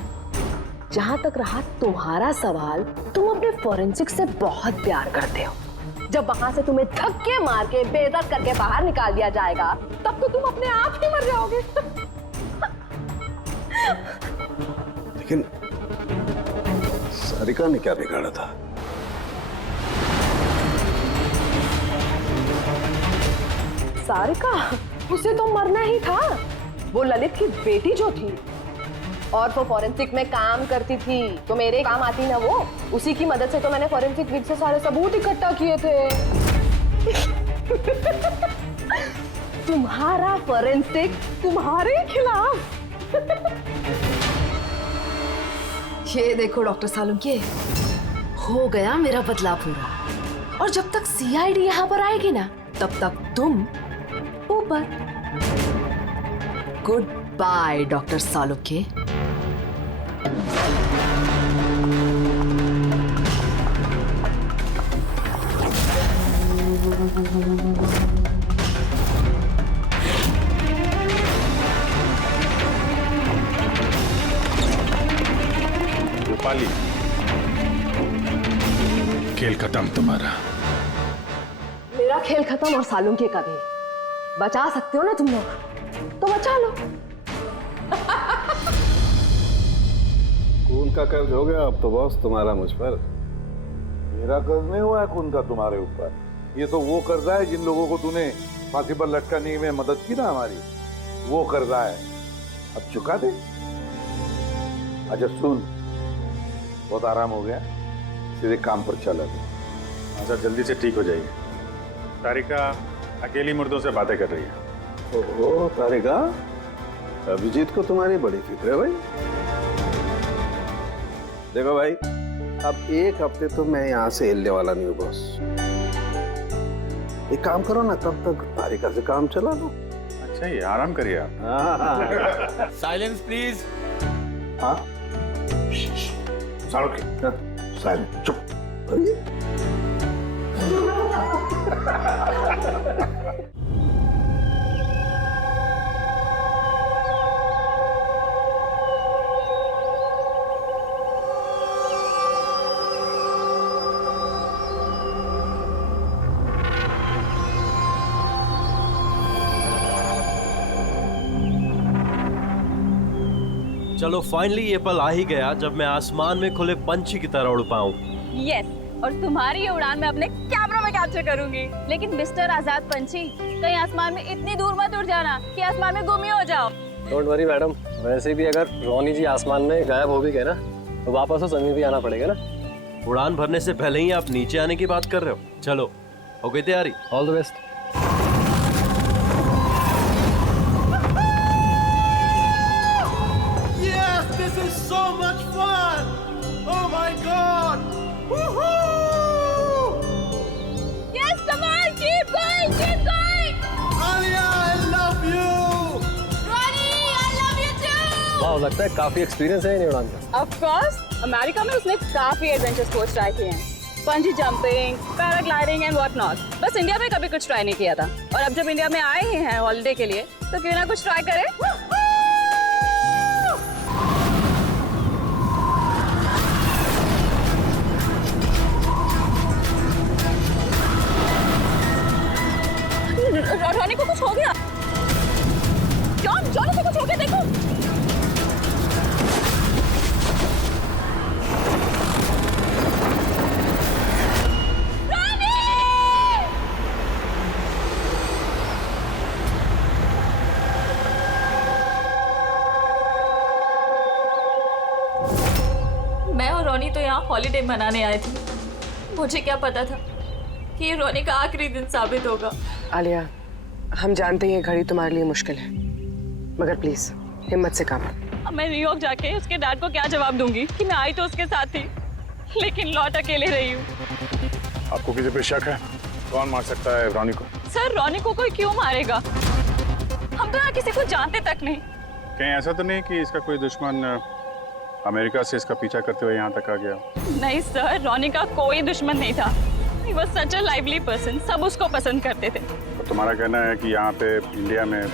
जहां तक रहा तुम्हारा सवाल, तुम अपने फॉरेंसिक से बहुत प्यार करते हो। जब वहां से तुम्हें धक्के मार के बेइज्जत करके बाहर निकाल दिया जाएगा, तब तो तुम अपने आप ही मर जाओगे। लेकिन सारिका ने क्या बिगाड़ा था? सारिका? उसे तो मरना ही था। वो ललित की बेटी जो थी, और वो फॉरेंसिक में काम करती थी, तो मेरे काम आती ना वो। उसी की मदद से तो मैंने फॉरेंसिक विद से सारे सबूत इकट्ठा किए थे। तुम्हारा फॉरेंसिक तुम्हारे खिलाफ। ये देखो डॉक्टर सालुंके, हो गया मेरा बदला पूरा। और जब तक सीआईडी यहाँ पर आएगी ना, तब तक तुम ऊपर। Good by doctor Salunke. Rupali, खेल खत्म तुम्हारा। मेरा खेल खत्म और सालुंके का भी। बचा सकते हो ना तुम लोग, तो बचा लो। खून का कर्ज हो गया अब तो बॉस तुम्हारा मुझ पर। मेरा कर्ज नहीं हुआ है खून का तुम्हारे ऊपर। ये तो वो कर्जा है जिन लोगों को तूने फांसी पर लटकाने में मदद की ना हमारी, वो कर्जा है। अब चुका दे। अच्छा सुन, बहुत आराम हो गया, सीधे काम पर चल। अच्छा जल्दी से ठीक हो जाइए। तारिका अकेली मुर्दों से बातें कर रही है। ओहो तारिका, अभिजीत को तुम्हारी बड़ी फिक्र है भाई। देखो भाई, अब एक हफ्ते तो मैं यहाँ से हिलने वाला नहीं हूँ बॉस। एक काम करो ना, तब तक तारिका से काम चला लो। अच्छा ये आराम करिए आप। Silence please. हाँ साइलेंट, चुप। चलो फाइनली ये पल आ ही गया जब मैं आसमान में खुले पंछी की तरह उड़ पाऊं। यस, और तुम्हारी ये उड़ान मैं अपने कैमरा में कैप्चर करूंगी। लेकिन मिस्टर आजाद पंछी, कहीं आसमान में इतनी दूर मत उड़ जाना कि आसमान में गुम ही हो जाओ। डोंट वरी मैडम, वैसे भी अगर रोनी जी आसमान में गायब हो भी गए ना, तो वापस तो जमीन भी आना पड़ेगा ना। उड़ान भरने से पहले ही आप नीचे आने की बात कर रहे हो। चलो हो गई तैयारी? All the best. This is so much fun! Oh my God! Woohoo! Yes, come on, keep going, keep going! Alia, I love you! Ronnie, I love you too! वाह, लगता है काफी एक्सपीरियंस है इन उड़ान का। Of course, अमेरिका में उसने काफी एडवेंचर स्पोर्ट्स ट्राई किए हैं, पंजी jumping, paragliding and what not. बस इंडिया में कभी कुछ ट्राई नहीं किया था, और अब जब इंडिया में आए ही हैं हॉलिडे के लिए, तो क्यों ना कुछ ट्राई करें। रॉनी को कुछ हो गया। जॉन को कुछ हो गया, देखो। मैं और रॉनी तो यहाँ हॉलिडे मनाने आए थे। मुझे क्या पता था कि ये रॉनी का आखिरी दिन साबित होगा। आलिया, हम जानते हैं ये घड़ी तुम्हारे लिए मुश्किल है, मगर प्लीज हिम्मत से काम लो। अब मैं न्यूयॉर्क जाके उसके डैड को क्या जवाब दूंगी कि मैं आई तो उसके साथ थी, लेकिन लौट अकेले रही हूँ। आपको किसी पे शक है? कौन मार सकता है रॉनी को? सर, रॉनी को कोई क्यों मारेगा? हम तो यहाँ किसी को जानते तक नहीं। कहीं ऐसा तो नहीं कि इसका कोई दुश्मन अमेरिका से इसका पीछा करते हुए यहाँ तक आ गया? नहीं सर, रॉनी का कोई दुश्मन नहीं था। He was such a lively person, सब उसको पसंद करते थे। तो तुम्हारा कहना है कि यहाँ पे इंडिया में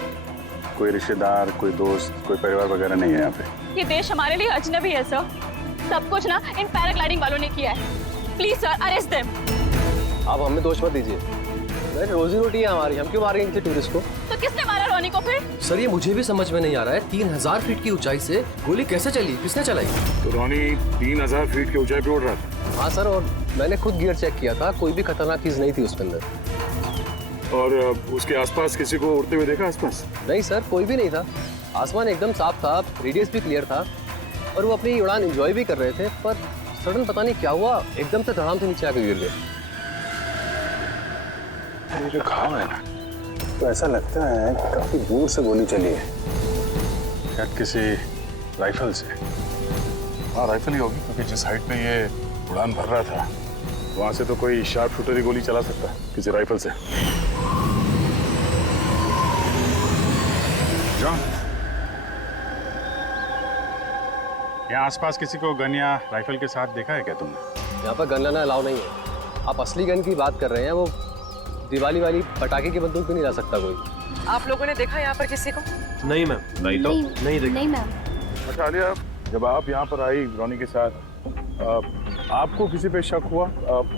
कोई रिश्तेदार, कोई दोस्त, कोई परिवार वगैरह नहीं है यहाँ पे? ये देश हमारे लिए अजनबी है सर। सब कुछ ना इन पैराग्लाइडिंग वालों ने किया है। Please sir, arrest them. आप हमें दोष मत दीजिए, रोजी रोटी है हमारी, हम क्यों मारेंगे किसी टूरिस्ट को? तो किसने मारा रॉनी को फिर? सर ये मुझे भी समझ में नहीं आ रहा है, 3000 फीट की ऊंचाई से गोली कैसे चली, किसने चलाई? तो रॉनी 3000 फीट की ऊंचाई पे उड़ रहा था? हाँ सर, और मैंने खुद गियर चेक किया था, कोई भी खतरनाक चीज नहीं थी उसके अंदर। और उसके आसपास किसी को उड़ते हुए देखा आसपास? नहीं सर, कोई भी नहीं था। आसमान एकदम साफ था, रेडियस भी क्लियर था, और वो अपनी उड़ान एंजॉय भी कर रहे थे, पर सडन पता नहीं क्या हुआ, एकदम से धड़ाम से नीचे आके गिर गए। ये जो घाव है ना, तो ऐसा लगता है कि काफी दूर से गोली चली है, शायद किसी राइफल से। हाँ, राइफल ही होगी, क्योंकि जिस हाइट पे ये उड़ान भर रहा था वहां से तो कोई शार्प शूटर ही गोली चला सकता है किसी राइफल से। जॉन, यहाँ आसपास किसी को गन या राइफल के साथ देखा है क्या तुमने? यहाँ पर गन लाना अलाउ नहीं है। आप असली गन की बात कर रहे हैं, वो दिवाली वाली पटाखे की बंदूक भी नहीं ला सकता कोई। आप लोगों ने देखा यहाँ पर किसी को? नहीं मैम, नहीं तो नहीं देखा। नहीं मैम। अच्छा आलिया, जब आप यहाँ पर आई रॉनी के साथ, आपको किसी पे शक हुआ?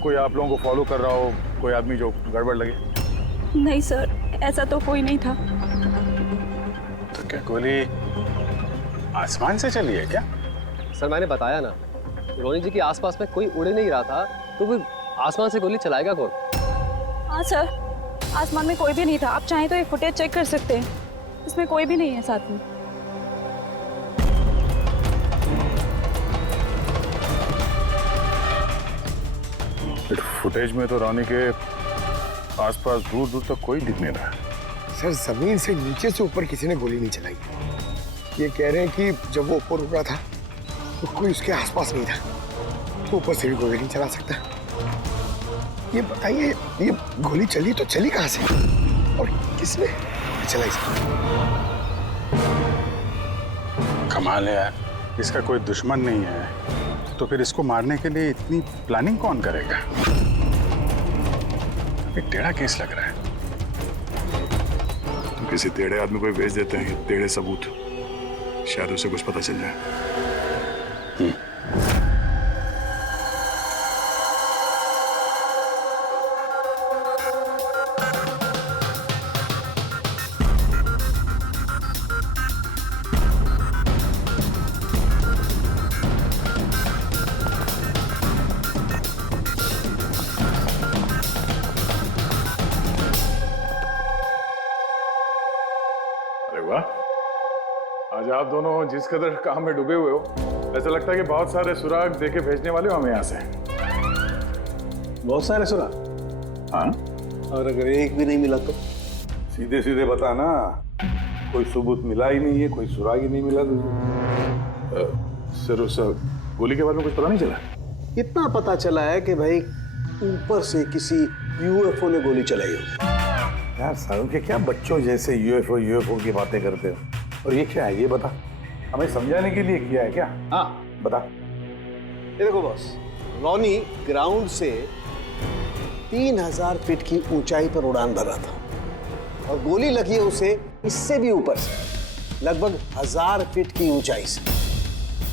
कोई आप लोगों को फॉलो कर रहा हो, कोई आदमी जो गड़बड़ लगे? नहीं सर, ऐसा तो कोई नहीं था। तो क्या गोली आसमान से चली है क्या? सर मैंने बताया ना, रोनी जी के आसपास में कोई उड़ नहीं रहा था, तो फिर आसमान से गोली चलाएगा कौन? हाँ सर, आसमान में कोई भी नहीं था। आप चाहें तो ये फुटेज चेक कर सकते हैं, इसमें कोई भी नहीं है साथ में। फुटेज में तो रॉनी के आसपास दूर दूर तक कोई दिख नहीं रहा है। सर जमीन से नीचे से ऊपर किसी ने गोली नहीं चलाई। ये कह रहे हैं कि जब वो ऊपर रुका था तो कोई उसके आसपास नहीं था, तो ऊपर से भी गोली नहीं चला सकता। ये बताइए, ये गोली चली तो चली कहाँ से और किसने चलाई? कमाल है यार, इसका कोई दुश्मन नहीं है तो फिर इसको मारने के लिए इतनी प्लानिंग कौन करेगा? एक टेढ़ा केस लग रहा है। तो किसी टेढ़े आदमी को भेज देते हैं टेढ़े सबूत, शायद उसे कुछ पता चल जाए। आज आप दोनों जिस कदर काम में डूबे हुए हो, ऐसा लगता है कि बहुत सारे सुराग देके भेजने वाले हो हमें यहाँ से। बहुत सारे सुराग? हाँ। और अगर एक भी नहीं मिला तो? सीधे सीधे बता ना, कोई सबूत मिला ही नहीं है, कोई सुराग ही नहीं मिला तुझे। सर उस गोली के बारे में कुछ पता नहीं चला? इतना पता चला है कि भाई ऊपर से किसी यूएफओ ने गोली चलाई हो। यार सालों के क्या बच्चों जैसे यूएफओ की बातें करते हो, और ये क्या है ये बता, हमें समझाने के लिए किया है क्या? हाँ बता। ये देखो बॉस, रॉनी ग्राउंड से 3000 फीट की ऊंचाई पर उड़ान भर रहा था और गोली लगी है उसे इससे भी ऊपर से, लगभग 1000 फीट की ऊंचाई से,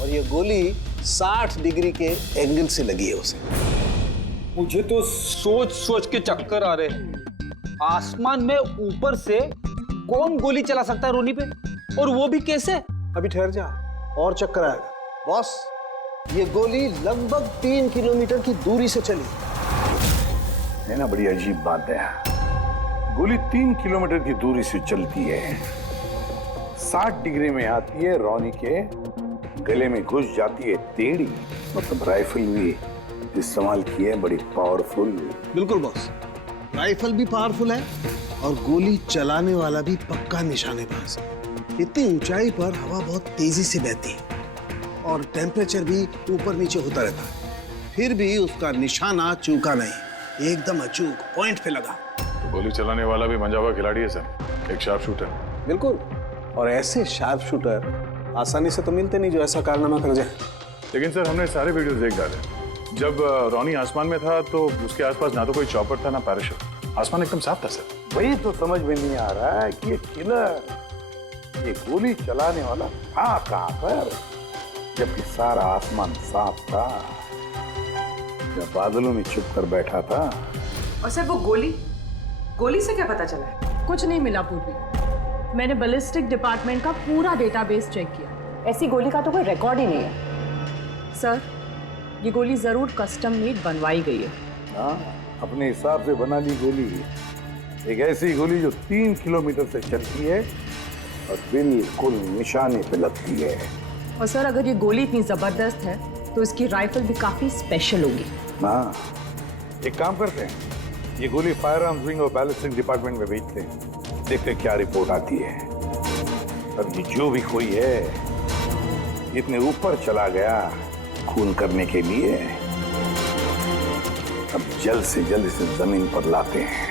और ये गोली 60 डिग्री के एंगल से लगी है उसे। मुझे तो सोच सोच के चक्कर आ रहे हैं। आसमान में ऊपर से कौन गोली चला सकता है रोनी पे, और वो भी कैसे? अभी ठहर जा, और चक्कर आएगा। बॉस, ये गोली लगभग 3 किलोमीटर की दूरी से चली है ना। बड़ी अजीब बात है, गोली 3 किलोमीटर की दूरी से चलती है, 60 डिग्री में आती है, रॉनी के गले में घुस जाती है टेढ़ी, मतलब राइफल भी इस्तेमाल की है, बड़ी पावरफुल। बिल्कुल बॉस, राइफल भी पावरफुल है और गोली चलाने वाला भी पक्का निशानेबाज। इतनी ऊंचाई पर हवा बहुत तेजी से बहती है और टेम्परेचर भी ऊपर नीचे होता रहता है, फिर भी उसका निशाना चूका नहीं, एकदम अचूक पॉइंट पे लगा। तो गोली चलाने वाला भी मंजा हुआ खिलाड़ी है सर, एक शार्प शूटर। बिल्कुल, और ऐसे शार्प शूटर आसानी से तो मिलते नहीं जो ऐसा कारनामा कर जाए। लेकिन सर हमने सारे वीडियोस देख डाले। जब रॉनी आसमान में था तो उसके आसपास ना तो कोई चॉपर था ना पैराशूट, आसमान एकदम साफ था सर। वही तो समझ में नहीं आ रहा है कि ये किलर, ये गोली चलाने वाला था कहां पर, जबकि सारा आसमान साफ था, जब बादलों में छुप कर बैठा था। और सर वो गोली से क्या पता चला है? कुछ नहीं मिला पूर्वी। मैंने बैलिस्टिक डिपार्टमेंट का पूरा डेटाबेस चेक किया, ऐसी गोली का तो कोई रिकॉर्ड ही नहीं है। सर, ये गोली जरूर कस्टम मेड बनवाई गई है। हाँ, अपने हिसाब से बना ली गोली, एक ऐसी गोली जो 3 किलोमीटर से चलती है और बिल्कुल निशाने पे लगती है। और सर अगर ये गोली इतनी जबरदस्त है तो इसकी राइफल भी काफी स्पेशल होगी। हाँ, एक काम करते हैं, ये गोली फायर आर्म्स विंग और बैलिस्टिक डिपार्टमेंट में भेजते हैं, देखते हैं क्या रिपोर्ट आती है। अब ये जो भी कोई है इतने ऊपर चला गया खून करने के लिए, अब जल्द से जल्द इसे जमीन पर लाते हैं।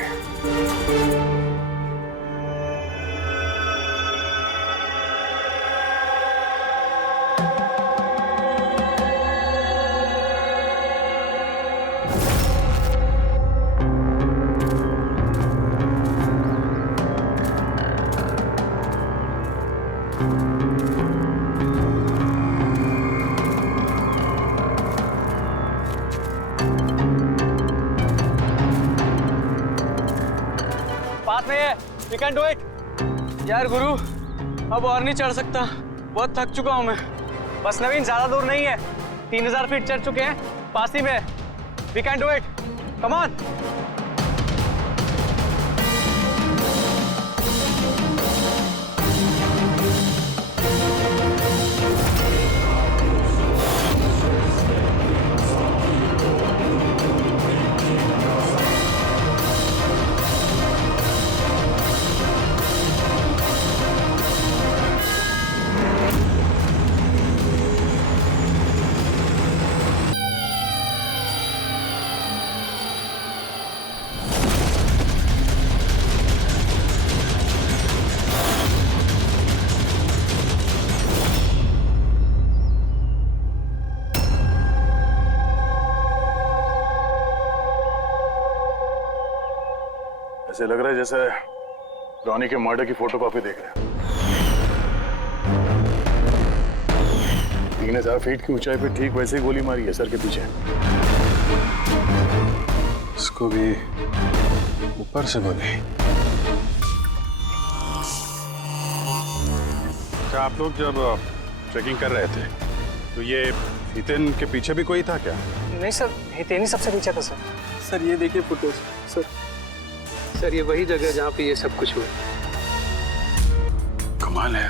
पास में है, you can do it। यार गुरु, अब और नहीं चढ़ सकता, बहुत थक चुका हूं मैं। बस नवीन, ज्यादा दूर नहीं है, 3000 फीट चढ़ चुके हैं, पास ही में है। We can do it, come on। ऐसे लग रहा है जैसे रॉनी के मर्डर की फोटोकॉपी देख रहे हैं। 3000 फीट की ऊंचाई पे ठीक वैसे ही गोली मारी है सर के पीछे। इसको भी ऊपर से गोली। क्या आप लोग जब ट्रैकिंग कर रहे थे तो ये हितेन के पीछे भी कोई था क्या? नहीं सर, हितेन ही सबसे पीछे था सर। सर ये देखिए फुटेज। सर ये वही जगह जहाँ पे ये सब कुछ हुआ। कमाल है,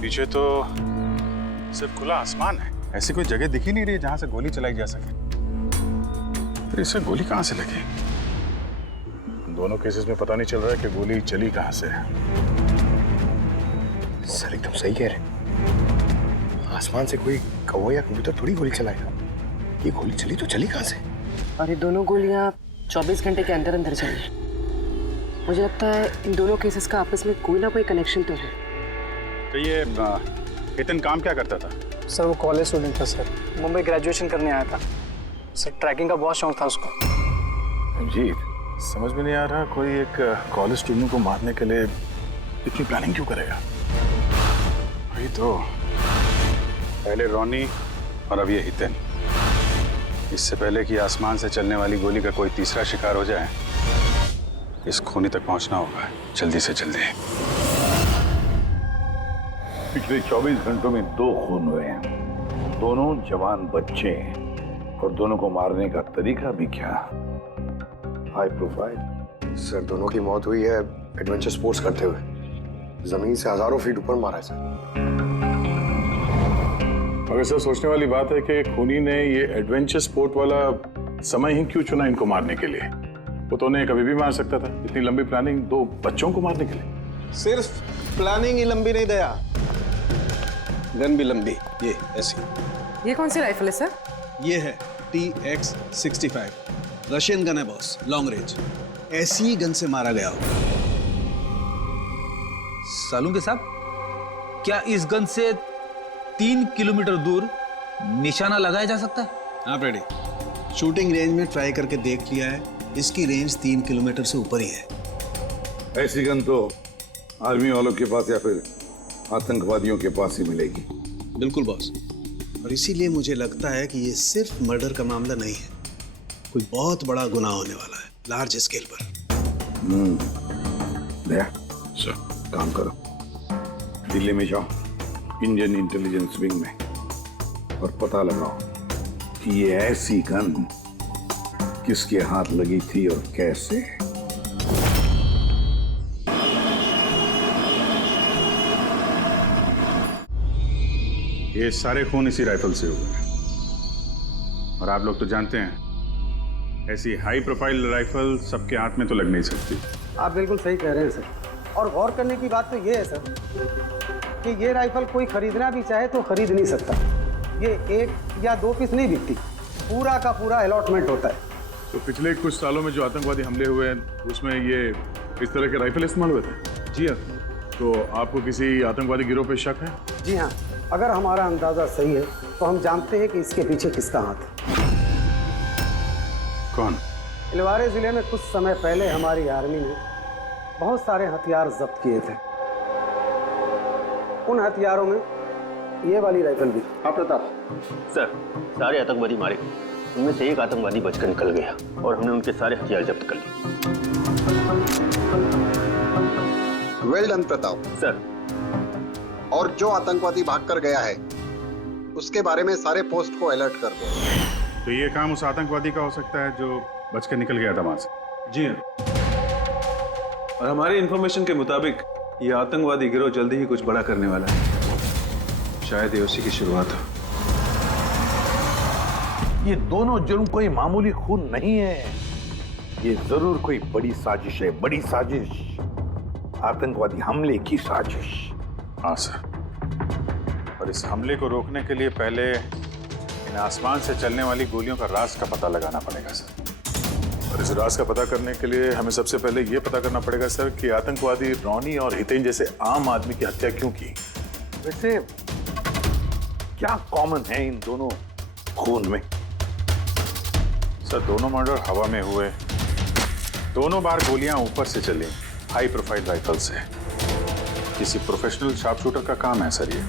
पीछे तो सिर्फ खुला आसमान है, ऐसी कोई जगह दिख ही नहीं रही जहां से गोली चलाई जा सके। फिर इसे गोली कहां से लगी? दोनों केसेस में पता नहीं चल रहा है कि गोली चली कहां से है। सर एकदम सही कह रहे, आसमान से कोई कौवा या कबूतर थोड़ी गोली चलाएगा। ये गोली चली तो चली कहां से? और ये दोनों गोलियां 24 घंटे के अंदर अंदर चली। मुझे लगता है इन दोनों केसेस का आपस में कोई ना कोई कनेक्शन तो है। तो ये हितेन काम क्या करता था? सर वो कॉलेज स्टूडेंट था सर, मुंबई ग्रेजुएशन करने आया था सर। ट्रैकिंग का बहुत शौक था उसको। रंजीत, समझ में नहीं आ रहा, कोई एक कॉलेज स्टूडेंट को मारने के लिए इतनी प्लानिंग क्यों करेगा? वही तो, पहले रॉनी और अब ये हितेन। इससे पहले कि आसमान से चलने वाली गोली का कोई तीसरा शिकार हो जाए, इस खूनी तक पहुंचना होगा जल्दी से जल्दी। पिछले 24 घंटों में 2 खून हुए हैं, दोनों जवान बच्चे हैं, और दोनों को मारने का तरीका भी क्या हाई प्रोफाइल। सर दोनों की मौत हुई है एडवेंचर स्पोर्ट्स करते हुए, जमीन से हजारों फीट ऊपर मारा है सर। मगर सर सोचने वाली बात है कि खूनी ने ये एडवेंचर स्पोर्ट वाला समय ही क्यों चुना इनको मारने के लिए? वो तो उन्हें कभी भी मार सकता था, इतनी लंबी प्लानिंग 2 बच्चों को मारने के लिए। सिर्फ प्लानिंग ही लंबी नहीं दया, गन भी लंबी। ये ऐसी। ये कौन सी राइफल है सर? ये है TX-65, रशियन गन है बॉस, लॉन्ग रेंज। ऐसी ही गन से मारा गया होगा। सालूंगे साहब, क्या इस गन से 3 किलोमीटर दूर निशाना लगाया जा सकता है? आप रेडी? शूटिंग रेंज में ट्राई करके देख लिया है, इसकी रेंज 3 किलोमीटर से ऊपर ही है। ऐसी गन तो आर्मी वालों के पास या फिर आतंकवादियों के पास ही मिलेगी। बिल्कुल बॉस, और इसीलिए मुझे लगता है कि ये सिर्फ मर्डर का मामला नहीं है, कोई बहुत बड़ा गुनाह होने वाला है, लार्ज स्केल पर। दया सर, काम करो, दिल्ली में जाओ इंडियन इंटेलिजेंस विंग में, और पता लगाओ कि ये ऐसी गन किसके हाथ लगी थी और कैसे। ये सारे खून इसी राइफल से हुए हैं। और आप लोग तो जानते हैं, ऐसी हाई प्रोफाइल राइफल सबके हाथ में तो लग नहीं सकती। आप बिल्कुल सही कह रहे हैं सर। और गौर करने की बात तो ये है सर कि ये राइफल कोई खरीदना भी चाहे तो खरीद नहीं सकता। ये 1 या 2 पीस नहीं बिकती, पूरा का पूरा अलॉटमेंट होता है। तो पिछले कुछ सालों में जो आतंकवादी हमले हुए हैं उसमें ये इस तरह के राइफल इस्तेमाल हुए थे? जी हाँ। तो आपको किसी आतंकवादी गिरोह पे शक है? जी हाँ, अगर हमारा अंदाजा सही है तो हम जानते हैं कि इसके पीछे किसका हाथ है। कौन? इलवारे जिले में कुछ समय पहले हमारी आर्मी ने बहुत सारे हथियार जब्त किए थे। उन हथियारों में ये वाली राइफल भी। हाँ प्रताप सर, सारे आतंकवादी मारे गए, उनमें से एक आतंकवादी बचकर निकल गया और हमने उनके सारे हथियार जब्त कर लिए। Well done Pratap sir. और जो आतंकवादी भागकर गया है उसके बारे में सारे पोस्ट को अलर्ट कर दो। तो ये काम उस आतंकवादी का हो सकता है जो बचकर निकल गया था वहां से? जी हाँ, और हमारी इंफॉर्मेशन के मुताबिक ये आतंकवादी गिरोह जल्दी ही कुछ बड़ा करने वाला है। शायद ये उसी की शुरुआत हो। ये दोनों जुर्म कोई मामूली खून नहीं है, ये जरूर कोई बड़ी साजिश है, बड़ी साजिश, आतंकवादी हमले की साजिश। हाँ सर, और इस हमले को रोकने के लिए पहले इन आसमान से चलने वाली गोलियों का राज का पता लगाना पड़ेगा सर। और इस राज का पता करने के लिए हमें सबसे पहले ये पता करना पड़ेगा सर कि आतंकवादी रॉनी और हितेन जैसे आम आदमी की हत्या क्यों की। वैसे क्या कॉमन है इन दोनों खून में? सर दोनों मर्डर हवा में हुए, दोनों बार गोलियां ऊपर से चली, हाई प्रोफाइल राइफल से। किसी प्रोफेशनल शार्प शूटर का काम है सर ये।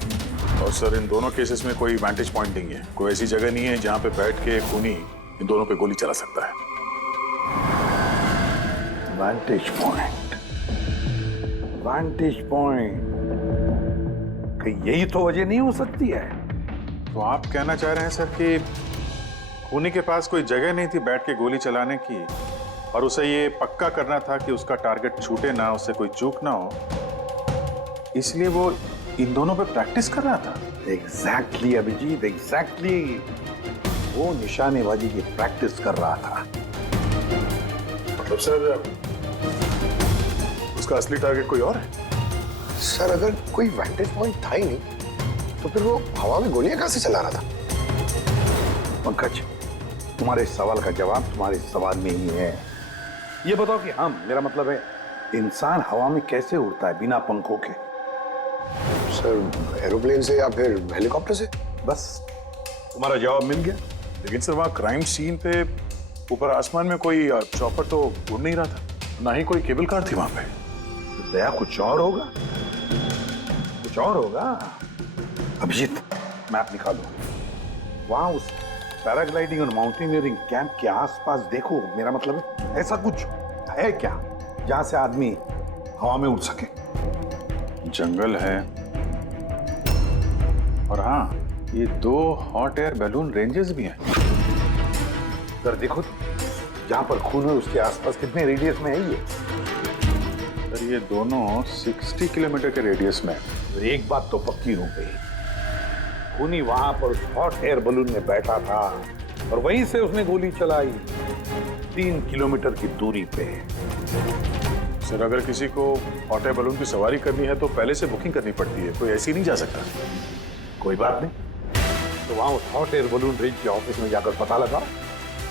और सर इन दोनों केसेस में कोई वैंटेज पॉइंट नहीं है, कोई ऐसी जगह नहीं है जहां पे बैठ के खूनी इन दोनों पे गोली चला सकता है। वैंटेज पॉइंट, वैंटेज पॉइंट, कहीं यही तो वजह नहीं हो सकती है? तो आप कहना चाह रहे हैं सर कि खूनी के पास कोई जगह नहीं थी बैठ के गोली चलाने की, और उसे ये पक्का करना था कि उसका टारगेट छूटे ना, उससे कोई चूक ना हो, इसलिए वो इन दोनों पे प्रैक्टिस कर रहा था? Exactly Abhijeet, exactly. वो निशानेबाजी की प्रैक्टिस कर रहा था। मतलब सर उसका असली टारगेट कोई और है? सर अगर कोई वैंटेज पॉइंट था ही नहीं तो फिर वो हवा में गोलियां कहां से चला रहा था? पंकज, तुम्हारे सवाल का जवाब तुम्हारे सवाल में ही है। ये बताओ कि हम, मेरा मतलब है इंसान हवा में कैसे उड़ता है बिना पंखों के? सर एरोप्लेन से या फिर हेलीकॉप्टर से। बस तुम्हारा जवाब मिल गया। लेकिन सर वहाँ क्राइम सीन पे ऊपर आसमान में कोई चॉपर तो उड़ नहीं रहा था, ना ही कोई केबल कार थी वहां पे। तो दया कुछ और होगा, कुछ और होगा। अभिजीत मैप निकालो, वहां उस पैराग्लाइडिंग और माउंटेनियरिंग कैंप के आसपास देखो। मेरा मतलब है ऐसा कुछ है क्या जहां से आदमी हवा में उड़ सके? जंगल है, और हाँ ये 2 हॉट एयर बैलून रेंजेस भी हैं। सर देखो जहां पर खून है उसके आसपास कितने रेडियस में है ये? सर ये दोनों 60 किलोमीटर के रेडियस में। तो एक बात तो पक्की हो गई, खूनी वहां पर उस हॉट एयर बलून में बैठा था और वहीं से उसने गोली चलाई 3 किलोमीटर की दूरी पे। सर अगर किसी को हॉट एयर बलून की सवारी करनी है तो पहले से बुकिंग करनी पड़ती है, कोई ऐसे ही नहीं जा सकता। कोई बात नहीं, तो वहां उस हॉट एयर बलून रेंज के ऑफिस में जाकर पता लगा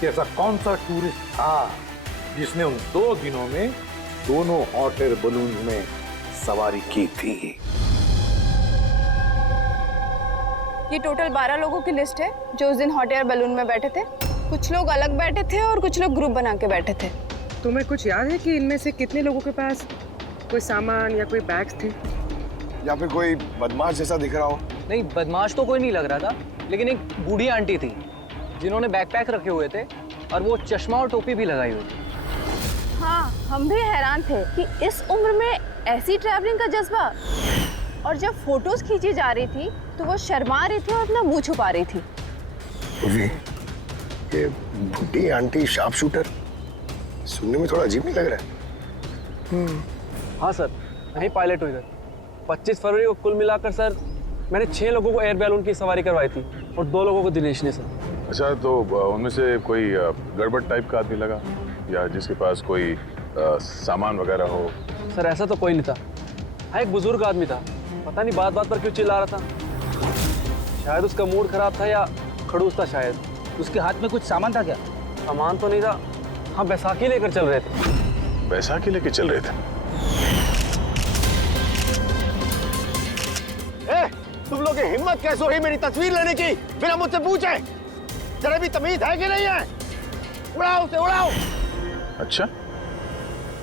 कि ऐसा कौन सा टूरिस्ट था जिसने उन 2 दिनों में दोनों हॉट एयर बलून में सवारी की थी। ये टोटल 12 लोगों की लिस्ट है जो उस दिन हॉट एयर बलून में बैठे थे। कुछ लोग अलग बैठे थे और कुछ लोग ग्रुप बना के बैठे थे। तुम्हें कुछ याद है कि इनमें से कितने लोगों के पास कोई सामान या कोई बैग्स थे? या फिर कोई बदमाश जैसा दिख रहा हो? नहीं, बदमाश तो कोई नहीं लग रहा था, लेकिन एक बूढ़ी आंटी थी जिन्होंने बैकपैक रखे हुए थे और वो चश्मा और टोपी भी लगाई हुई थी। हाँ, हम भी हैरान थे कि इस उम्र में ऐसी ट्रैवलिंग का जज्बा। और जब फोटोज खींची जा रही थी तो वो शर्मा रही थी और अपना मुंह छुपा रही थी। ये बुढ़ी आंटी शार्प शूटर सुनने में थोड़ा अजीब नहीं लग रहा है? हाँ सर, नहीं पायलट हुई सर। 25 फरवरी को कुल मिलाकर सर मैंने 6 लोगों को एयर बैलून की सवारी करवाई थी और 2 लोगों को दिनेश ने सर। अच्छा, तो उनमें से कोई गड़बड़ टाइप का आदमी लगा या जिसके पास कोई सामान वगैरह हो? सर ऐसा तो कोई नहीं था। हाँ, एक बुजुर्ग आदमी था, पता नहीं बात बात पर क्यों चिल्ला रहा था। शायद उसका मूड खराब था या खड़ूस था शायद। उसके हाथ में कुछ सामान था क्या? सामान तो नहीं था। हाँ, बैसाखी लेकर चल रहे थे। बैसाखी लेके चल रहे थे? तुम लोग की हिम्मत कैसे हुई मेरी तस्वीर लेने की बिना मुझसे पूछे? जरा भी तमीज है कि नहीं है? उड़ाओ उसे, उड़ाओ। अच्छा,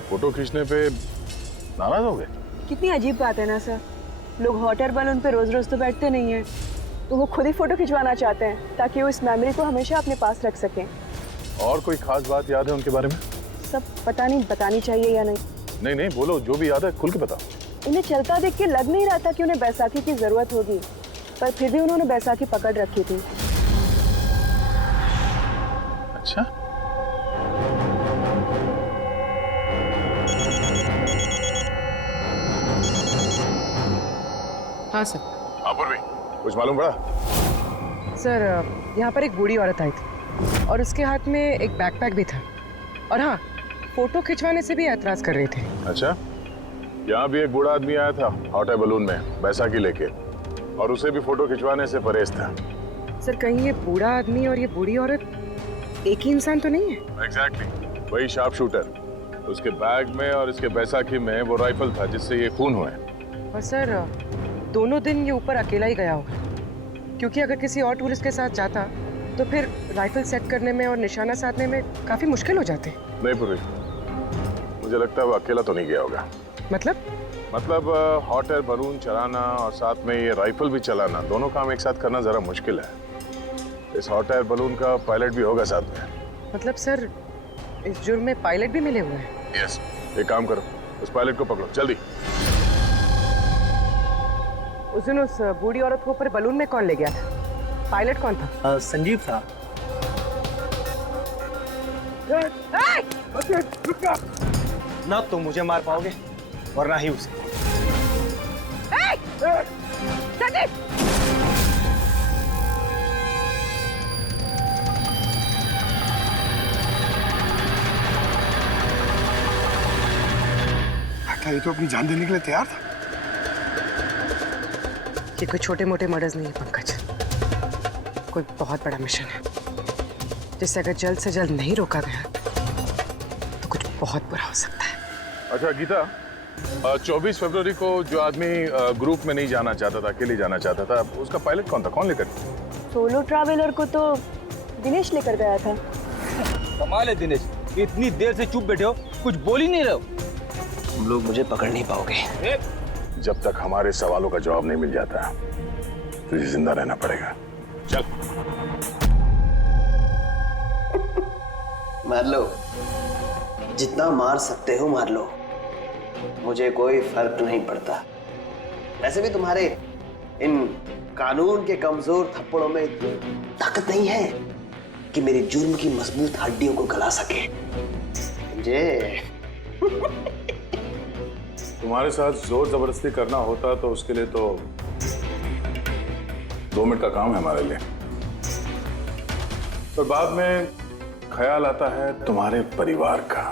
फोटो खींचने पे नाराज हो गए? कितनी अजीब बात है ना सर। लोग हॉट एयर बैलून पे रोज रोज तो बैठते नहीं हैं, तो वो खुद ही फोटो खिंचवाना चाहते हैं ताकि वो इस मेमोरी को हमेशा अपने पास रख सकें। और कोई खास बात याद है उनके बारे में? सब पता नहीं बतानी चाहिए या नहीं। नहीं नहीं, बोलो, जो भी याद है खुल के बताओ। उन्हें चलता देख के लग नहीं रहा था कि उन्हें बैसाखी की जरूरत होगी, पर फिर भी उन्होंने बैसाखी पकड़ रखी थी। अच्छा, हाँ सर। पूर्वी, कुछ मालूम पड़ा? सर यहाँ पर एक बूढ़ी औरत आई थी और उसके हाथ में एक बैकपैक भी था, और हाँ, फोटो खिंचवाने से भी ऐतराज कर रहे थे। अच्छा, यहाँ भी एक बूढ़ा आदमी आया था हॉट एयर बैलून में बैसाखी लेके, और उसे भी फोटो खिंचवाने से परहेज था। सर कहीं ये बूढ़ा आदमी और ये बूढ़ी औरत एक ही इंसान तो नहीं है? एग्जैक्टली, वही शार्प शूटर। उसके बैग में और इसके बैसाखी में वो राइफल था जिससे ये खून हुए। और सर दोनों दिन ये ऊपर अकेला ही गया होगा, क्योंकि अगर किसी और टूरिस्ट के साथ जाता तो फिर राइफल सेट करने में और निशाना साधने में काफी मुश्किल हो जाते। नहीं पूरी, मुझे लगता है वो अकेला तो नहीं गया होगा। मतलब हॉट एयर बैलून चलाना और साथ में ये राइफल भी चलाना, दोनों काम एक साथ करना जरा मुश्किल है। इस हॉट एयर बैलून का पायलट भी होगा साथ में। मतलब सर इस जुर्म में पायलट भी मिले हुए हैं? यस, एक काम करो, उस पायलट को पकड़ो जल्दी। उस दिन उस बूढ़ी औरत को ऊपर बैलून में कौन ले गया था? पायलट कौन था? संजीव था। ना तुम मुझे मार पाओगे और ना ही उसे। ये तो अपनी जान देने के लिए तैयार था। ये कोई छोटे मोटे मर्डर्स नहीं है पंकज, कोई बहुत बड़ा मिशन है जिसे अगर जल्द से जल्द नहीं रोका गया तो कुछ बहुत बुरा हो सकता है। अच्छा गीता, 24 फरवरी को जो आदमी ग्रुप में नहीं जाना चाहता था, अकेले जाना चाहता था, उसका पायलट कौन था? कौन लेकर? सोलो ट्रैवलर को तो दिनेश लेकर गया था। कमाल है दिनेश, इतनी देर से चुप बैठे हो, कुछ बोल ही नहीं रहे हो। तुम लोग मुझे पकड़ नहीं पाओगे। जब तक हमारे सवालों का जवाब नहीं मिल जाता तुझे जिंदा रहना पड़ेगा। चल मार लो, जितना मार सकते हो मार लो, मुझे कोई फर्क नहीं पड़ता। वैसे भी तुम्हारे इन कानून के कमजोर थप्पड़ों में इतनी ताकत नहीं है कि मेरे जुर्म की मजबूत हड्डियों को गला सके। समझे? तुम्हारे साथ जोर जबरदस्ती करना होता तो उसके लिए तो 2 मिनट का काम है हमारे लिए, पर बाद में ख्याल आता है तुम्हारे परिवार का,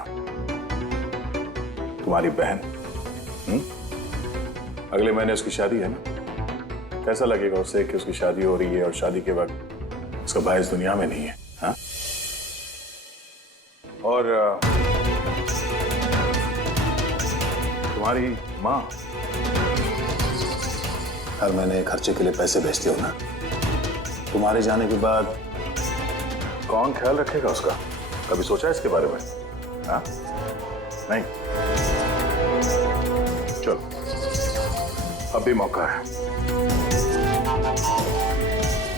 तुम्हारी बहन। अगले महीने उसकी शादी है ना, कैसा लगेगा उससे कि उसकी शादी हो रही है और शादी के वक्त उसका भाई इस दुनिया में नहीं है? हाँ? और तुम्हारी माँ हर महीने खर्चे के लिए पैसे भेजती हो ना, तुम्हारे जाने के बाद कौन ख्याल रखेगा उसका? कभी सोचा इसके बारे में? हाँ? नहीं? चलो, अब भी मौका है,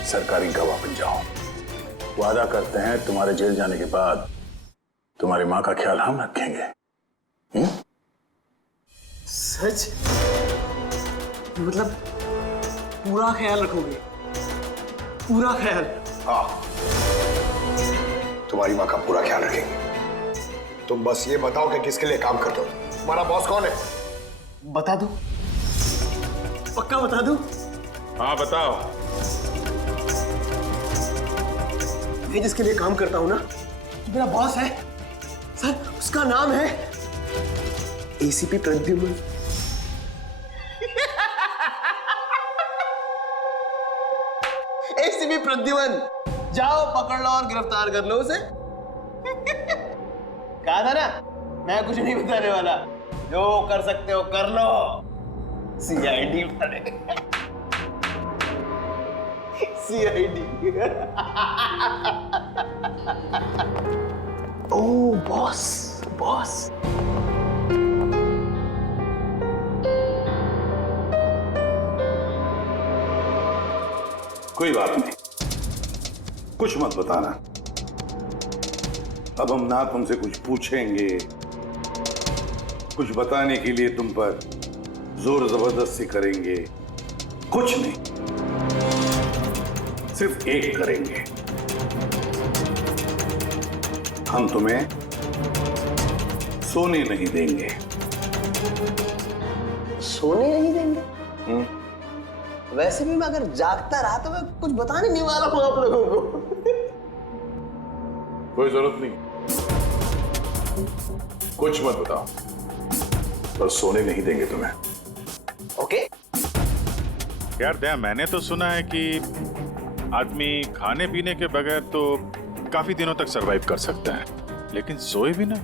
सरकारी गवाह बन जाओ। वादा करते हैं तुम्हारे जेल जाने के बाद तुम्हारी माँ का ख्याल हम रखेंगे। सच? मतलब पूरा ख्याल रखोगे? पूरा ख्याल? हाँ, तुम्हारी माँ का पूरा ख्याल रखेंगे। तुम बस ये बताओ कि किसके लिए काम करते हो? तुम्हारा बॉस कौन है? बता दो, पक्का बता दो। हाँ बताओ। मैं जिसके लिए काम करता हूं ना, मेरा बॉस है सर, उसका नाम है एसीपी प्रद्युमन। एसीपी प्रद्युमन, जाओ पकड़ लो और गिरफ्तार कर लो उसे। कहा था ना, मैं कुछ नहीं बताने वाला, जो कर सकते हो कर लो। सीआईडी पड़े। सीआईडी। ओ बॉस, बॉस। कोई बात नहीं, कुछ मत बताना। अब हम ना तुमसे कुछ पूछेंगे, कुछ बताने के लिए तुम पर जोर जबरदस्ती करेंगे, कुछ नहीं, सिर्फ एक करेंगे, हम तुम्हें सोने नहीं देंगे। सोने नहीं देंगे? वैसे भी मैं अगर जागता रहा तो मैं कुछ बताने नहीं वाला हूं आप लोगों को। कोई जरूरत नहीं, कुछ मत बताओ, पर सोने नहीं देंगे तुम्हें। ओके। यार दया, मैंने तो सुना है कि आदमी खाने पीने के बगैर तो काफी दिनों तक सरवाइव कर सकता है, लेकिन सोए बिना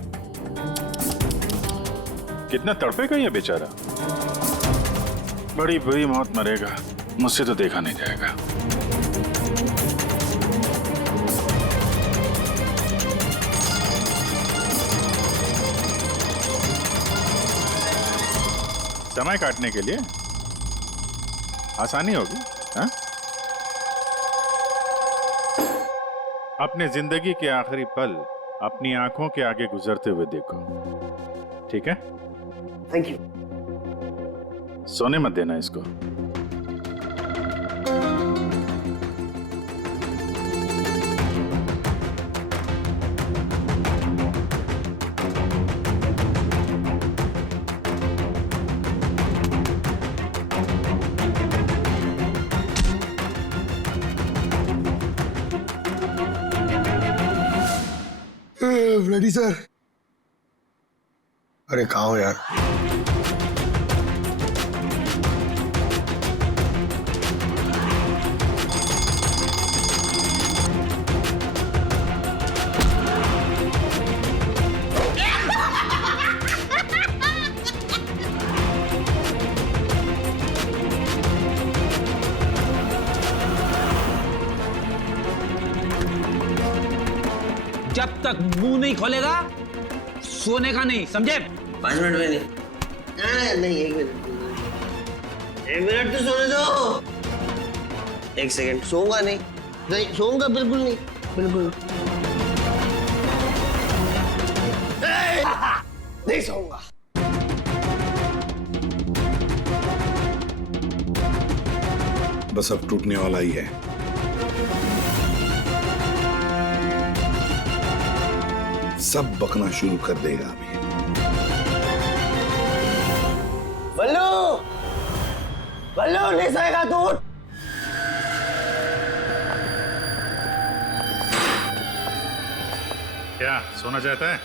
कितना तड़पेगा ये बेचारा। बड़ी बुरी मौत मरेगा, मुझसे तो देखा नहीं जाएगा। समय काटने के लिए आसानी होगी, हाँ? अपने जिंदगी के आखिरी पल अपनी आंखों के आगे गुजरते हुए देखो, ठीक है? Thank you. सोने मत देना इसको। Ready sir. अरे कहाँ हो यार? जब तक मुंह नहीं खोलेगा सोने का नहीं, समझे? 5 मिनट में नहीं। नहीं 1 मिनट। 1 मिनट तो सोने दो। 1 सेकंड। सोऊंगा नहीं, नहीं सोऊंगा बिल्कुल नहीं, बिल्कुल नहीं सोऊंगा। बस अब टूटने वाला ही है। सब बकना शुरू कर देगा अभी। बल्लू, बल्लू नहीं सोएगा तू? क्या सोना चाहता है?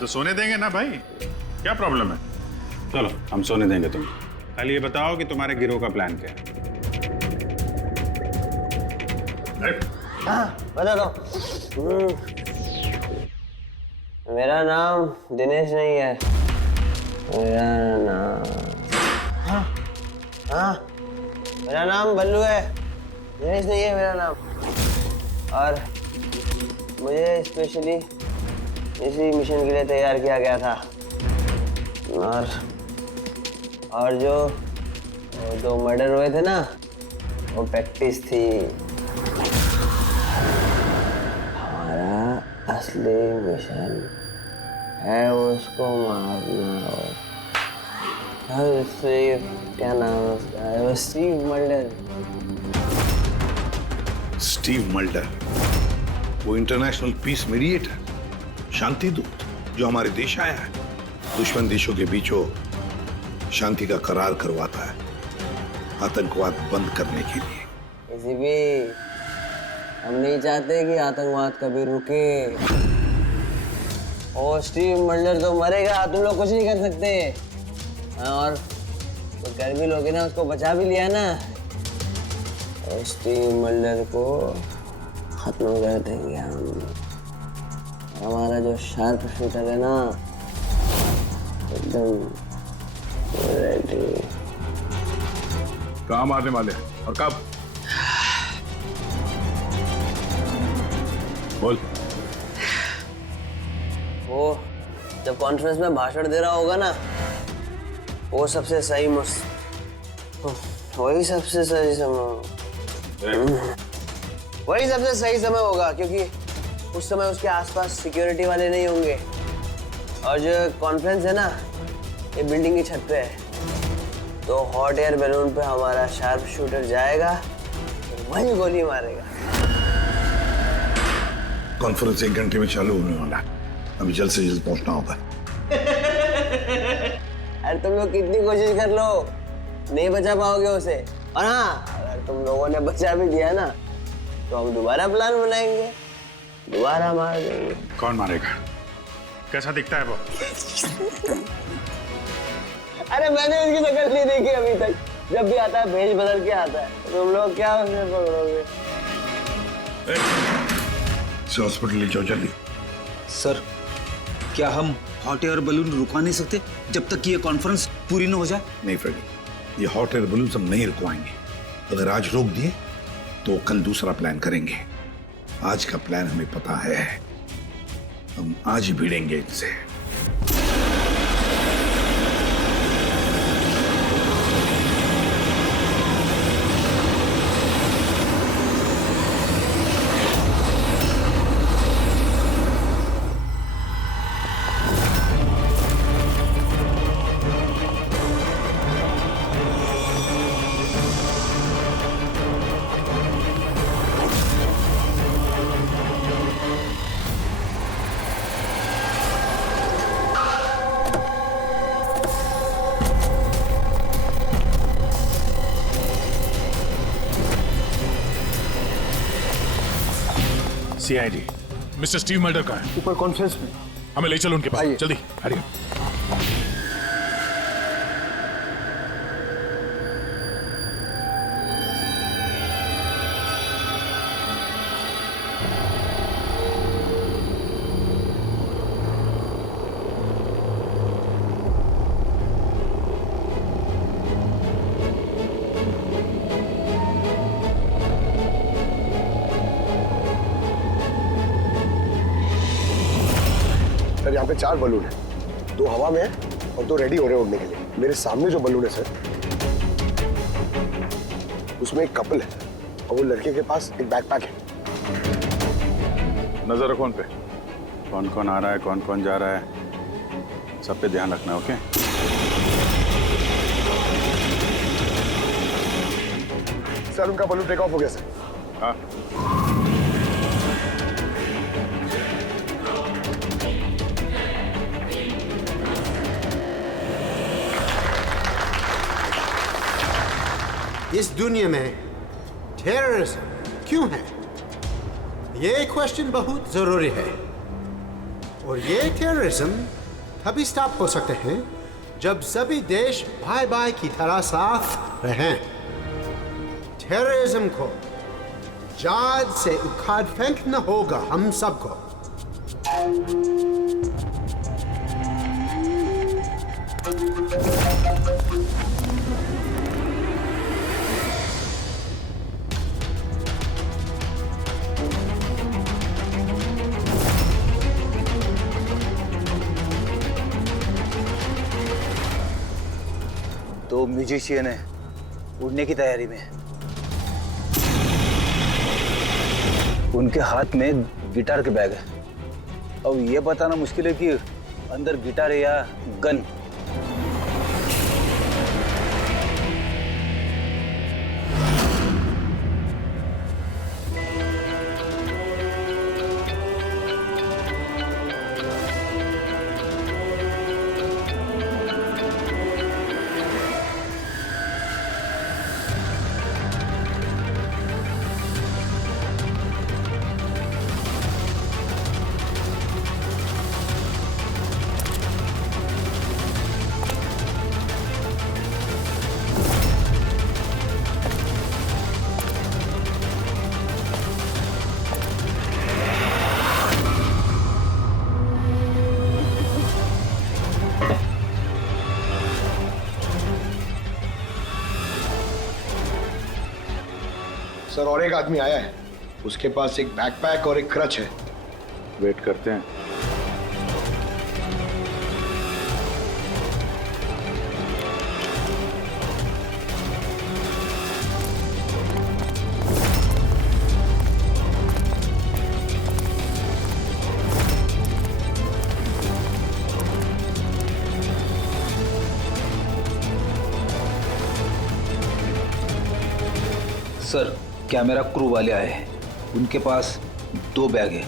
तो सोने देंगे ना भाई, क्या प्रॉब्लम है? चलो हम सोने देंगे तुम्हें। खाली ये बताओ कि तुम्हारे गिरोह का प्लान क्या है? हाँ बता दो। मेरा नाम दिनेश नहीं है, मेरा नाम हाँ मेरा नाम बल्लू है, दिनेश नहीं है मेरा नाम। और मुझे स्पेशली इसी मिशन के लिए तैयार किया गया था। और जो 2 मर्डर हुए थे ना, वो प्रैक्टिस थी। हमारा असली मिशन है उसको मारना। और स्टीव, क्या नाम है उसका? वो स्टीव मल्डर। स्टीव मल्डर, वो इंटरनेशनल पीस मीडिएटर, शांति दूत जो हमारे देश आया है, दुश्मन देशों के बीचों शांति का करार करवाता है। आतंकवाद बंद करने के लिए। किसी भी हम नहीं चाहते कि आतंकवाद कभी रुके। और स्टीव मल्डर तो मरेगा, तुम लोग कुछ नहीं कर सकते। और तो कर भी लोगे ना, उसको बचा भी लिया ना, और स्टीव मल्डर को खत्म कर देंगे हम। हमारा जो शार्प शूटर है ना, एकदम रेडी। कहाँ मारने वाले हैं और कब? बोल। वो जब कॉन्फ्रेंस में भाषण दे रहा होगा ना, वो सबसे सही वही सबसे सही समय वही सबसे सही समय होगा, क्योंकि उस समय उसके आसपास सिक्योरिटी वाले नहीं होंगे। और जो कॉन्फ्रेंस है ना, ये बिल्डिंग की छत पे है, तो हॉट एयर बैलून पे हमारा शार्प शूटर जाएगा, वही गोली मारेगा। कॉन्फ्रेंस 1 घंटे में चालू होने वाला है, अभी जल्द से जल्द पहुंचना होगा। अरे तुम लोग कितनी कोशिश कर लो, नहीं बचा पाओगे उसे। और हाँ, अगर तुम लोगों ने बचा भी दिया ना, तो हम दोबारा प्लान बनाएंगे, दोबारा मार देंगे। कौन मारेगा? कैसा दिखता है वो? अरे मैंने उसकी शक्ल नहीं देखी अभी तक। जब भी आता है भेष बदल के आता है। तुम लोग क्या उसमें पकड़ोगे? हॉस्पिटल ले जाओ जल्दी। सर, क्या हम हॉट एयर बलून रुकवा नहीं सकते जब तक ये कॉन्फ्रेंस पूरी न हो जाए? नहीं फ्रेडी, ये हॉट एयर बलून हम नहीं रुकवाएंगे। अगर आज रोक दिए तो कल दूसरा प्लान करेंगे। आज का प्लान हमें पता है, हम आज ही भिड़ेंगे इनसे। सीआईडी मिस्टर स्टीव मल्डर कहाँ है? ऊपर कॉन्फ्रेंस में। हमें ले चलो उनके पास, जल्दी हरिए। सर, यहाँ पे 4 बलून है, 2 हवा में है और 2 रेडी हो रहे हैं उड़ने के लिए। मेरे सामने जो बलून है सर, उसमें एक कपल है और वो लड़के के पास एक बैकपैक है। नजर रखो उन पे, कौन कौन आ रहा है, कौन कौन जा रहा है, सब पे ध्यान रखना। ओके? सर, उनका बलून टेक ऑफ हो गया सर। हाँ। इस दुनिया में टेररिज्म क्यों है, ये क्वेश्चन बहुत जरूरी है। और ये टेररिज्म तभी स्टॉप हो सकते हैं जब सभी देश भाई भाई की तरह साथ रहें। टेररिज्म को जड़ से उखाड़ फेंकना होगा हम सबको। तो म्यूजिशियन है, उड़ने की तैयारी में है। उनके हाथ में गिटार के बैग है। अब ये बताना मुश्किल है कि अंदर गिटार है या गन। सर और एक आदमी आया है, उसके पास एक बैकपैक और एक क्रच है। वेट करते हैं। सर कैमरा क्रू वाले आए हैं, उनके पास 2 बैग है।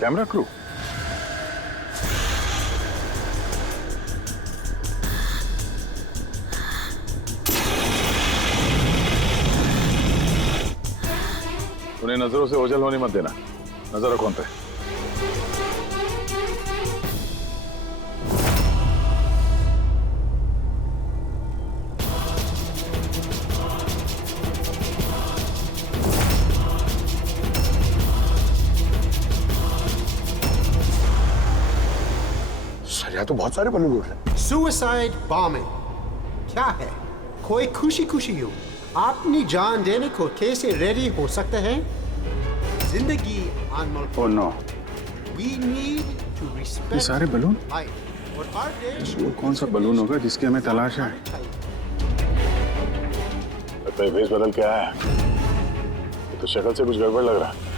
Camera crew? उन्हें नजरों से ओझल होने मत देना। नजर रखो उन पे। सर यहाँ तो बहुत सारे बलून उड़ रहे हैं। सुसाइड बॉम्बिंग क्या है? कोई खुशी खुशी हो अपनी जान देने को कैसे रेडी हो सकते हैं? जिंदगी अनमोल। Oh no. We need to respect ये सारे बलून? life और हर देश वो कौन सा बलून होगा जिसकी हमें तलाश है? लगता है भेष बदल के आया है। ये तो शक्ल से कुछ गड़बड़ लग रहा है।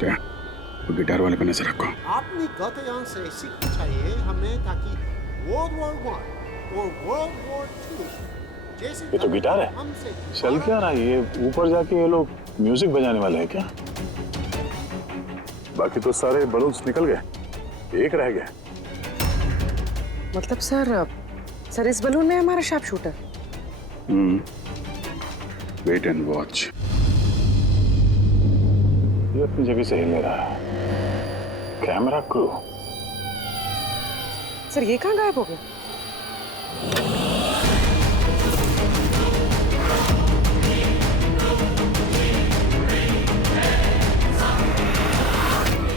क्या? वो गिटार वाले पे नजर रखो। अपनी गलतियों से सीखना चाहिए हमें, ताकि World War I और World War II जैसे ये तो गिटार है। चल क्या रहा है? ये ऊपर जाके ये लोग म्यूजिक बजाने वाले हैं क्या? बाकी तो सारे बलून्स निकल गए, एक रह गया। मतलब सर इस बलून में हमारा sharp shooter. Wait and watch. ये अपनी जगह से हिल रहा है। Camera crew. सर ये कहाँ गायब हो गया?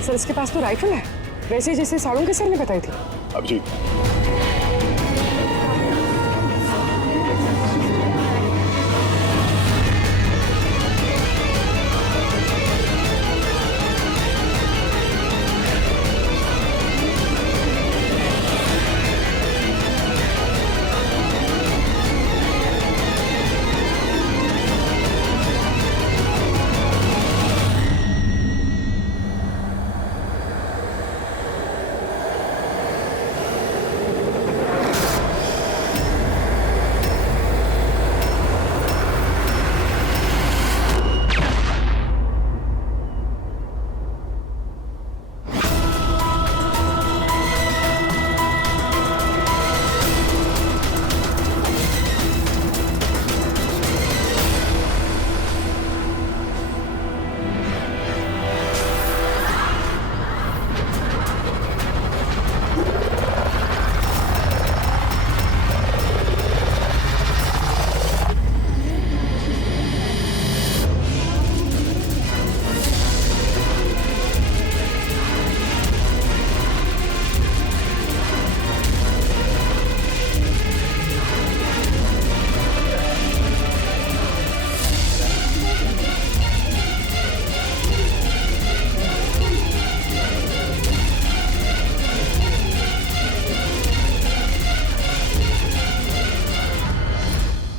सर इसके पास तो राइफल है, वैसे जैसे साड़ू के सर ने बताई थी। Abhijeet,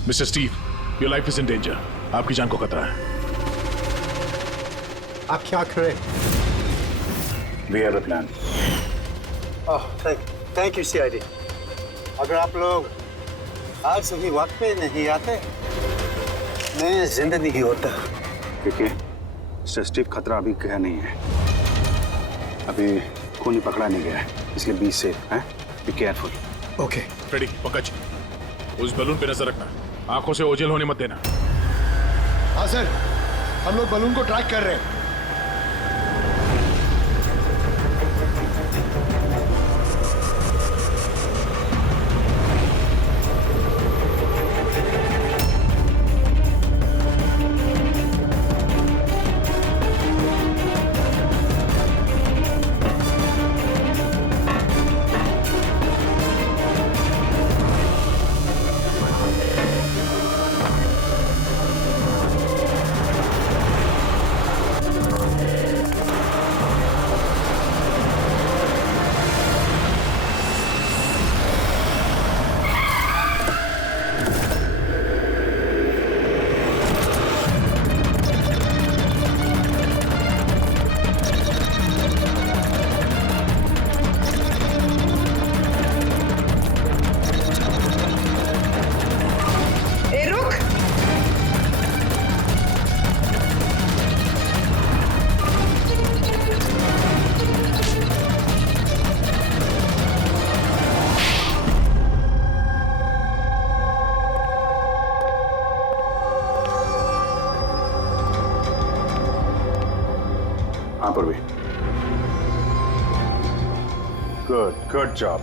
mister Steve, your life is in danger. आपकी जान को खतरा है। आप क्या करें? We have a plan. Thank you CID। अगर आप लोग आज सही वक्त पे नहीं आते, मैं जिंदा नहीं होता। देखिए, मिस्टर स्टीव, खतरा अभी गया नहीं है। अभी खून पकड़ा नहीं गया है, इसलिए बी सेफ है। Be careful. Okay Freddy, Pankaj, उस बलून पे नजर रखना, आंखों से ओझल होने मत देना। हाँ सर, हम लोग बलून को ट्रैक कर रहे हैं। Good job.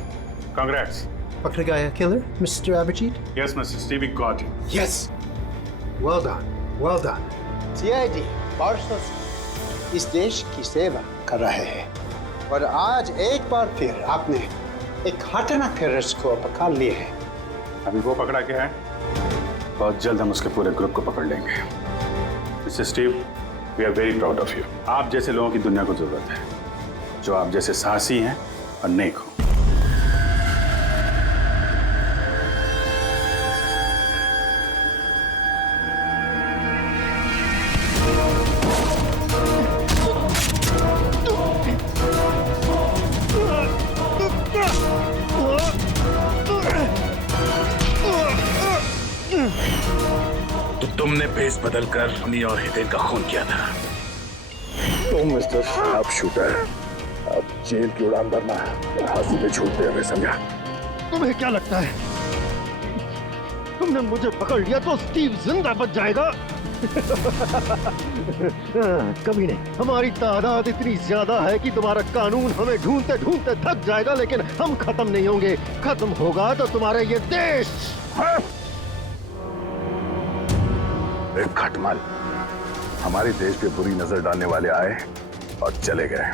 Congrats. पकड़ गया killer, Mr. Abhijit? Yes, Mr. Steve, we got him. Yes. Well done. Well done. CID बरसों से इस देश की सेवा कर रहे हैं और आज एक बार फिर आपने एक खतरनाक टेररिस्ट को पकड़ लिए है। अभी वो पकड़ा क्या है? बहुत जल्द हम उसके पूरे ग्रुप को पकड़ लेंगे। Mister Steve, we are very proud of you. आप जैसे लोगों की दुनिया को जरूरत है, जो आप जैसे साहसी हैं और नेक हो। तो तुमने भेस बदलकर उन्हीं और हितेन का खून किया था। तुम मिस्टर शार्प शूटर, अब जेल की उड़ान भरना फांसी पे छूटते हुए समझा। तुम्हें क्या लगता है तुमने मुझे पकड़ लिया तो स्टीव जिंदा बच जाएगा? कभी नहीं। हमारी तादाद इतनी ज्यादा है कि तुम्हारा कानून हमें ढूंढते ढूंढते थक जाएगा, लेकिन हम खत्म नहीं होंगे। खत्म होगा तो तुम्हारा ये देश। एक खटमल हमारे देश पे बुरी नजर डालने वाले आए और चले गए।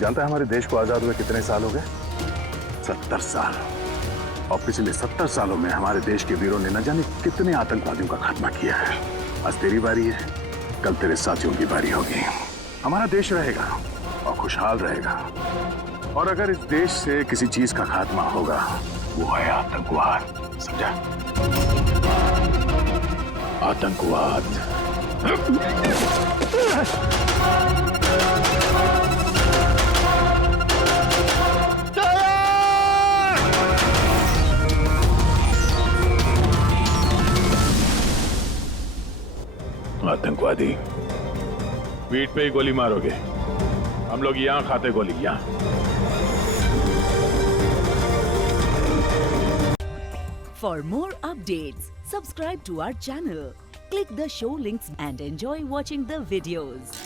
जानता है हमारे देश को आजाद हुए कितने साल हो गए? 70 साल। और पिछले 70 सालों में हमारे देश के वीरों ने न जाने कितने आतंकवादियों का खात्मा किया है। आज तेरी बारी है, कल तेरे साथियों की बारी होगी। हमारा देश रहेगा और खुशहाल रहेगा। और अगर इस देश से किसी चीज का खात्मा होगा, वो है आतंकवाद। समझा? आतंकवाद। आतंकवादी पीठ पे ही गोली मारोगे? हम लोग यहाँ खाते गोली, यहाँ। For more updates, subscribe to our channel, click the show links and enjoy watching the videos.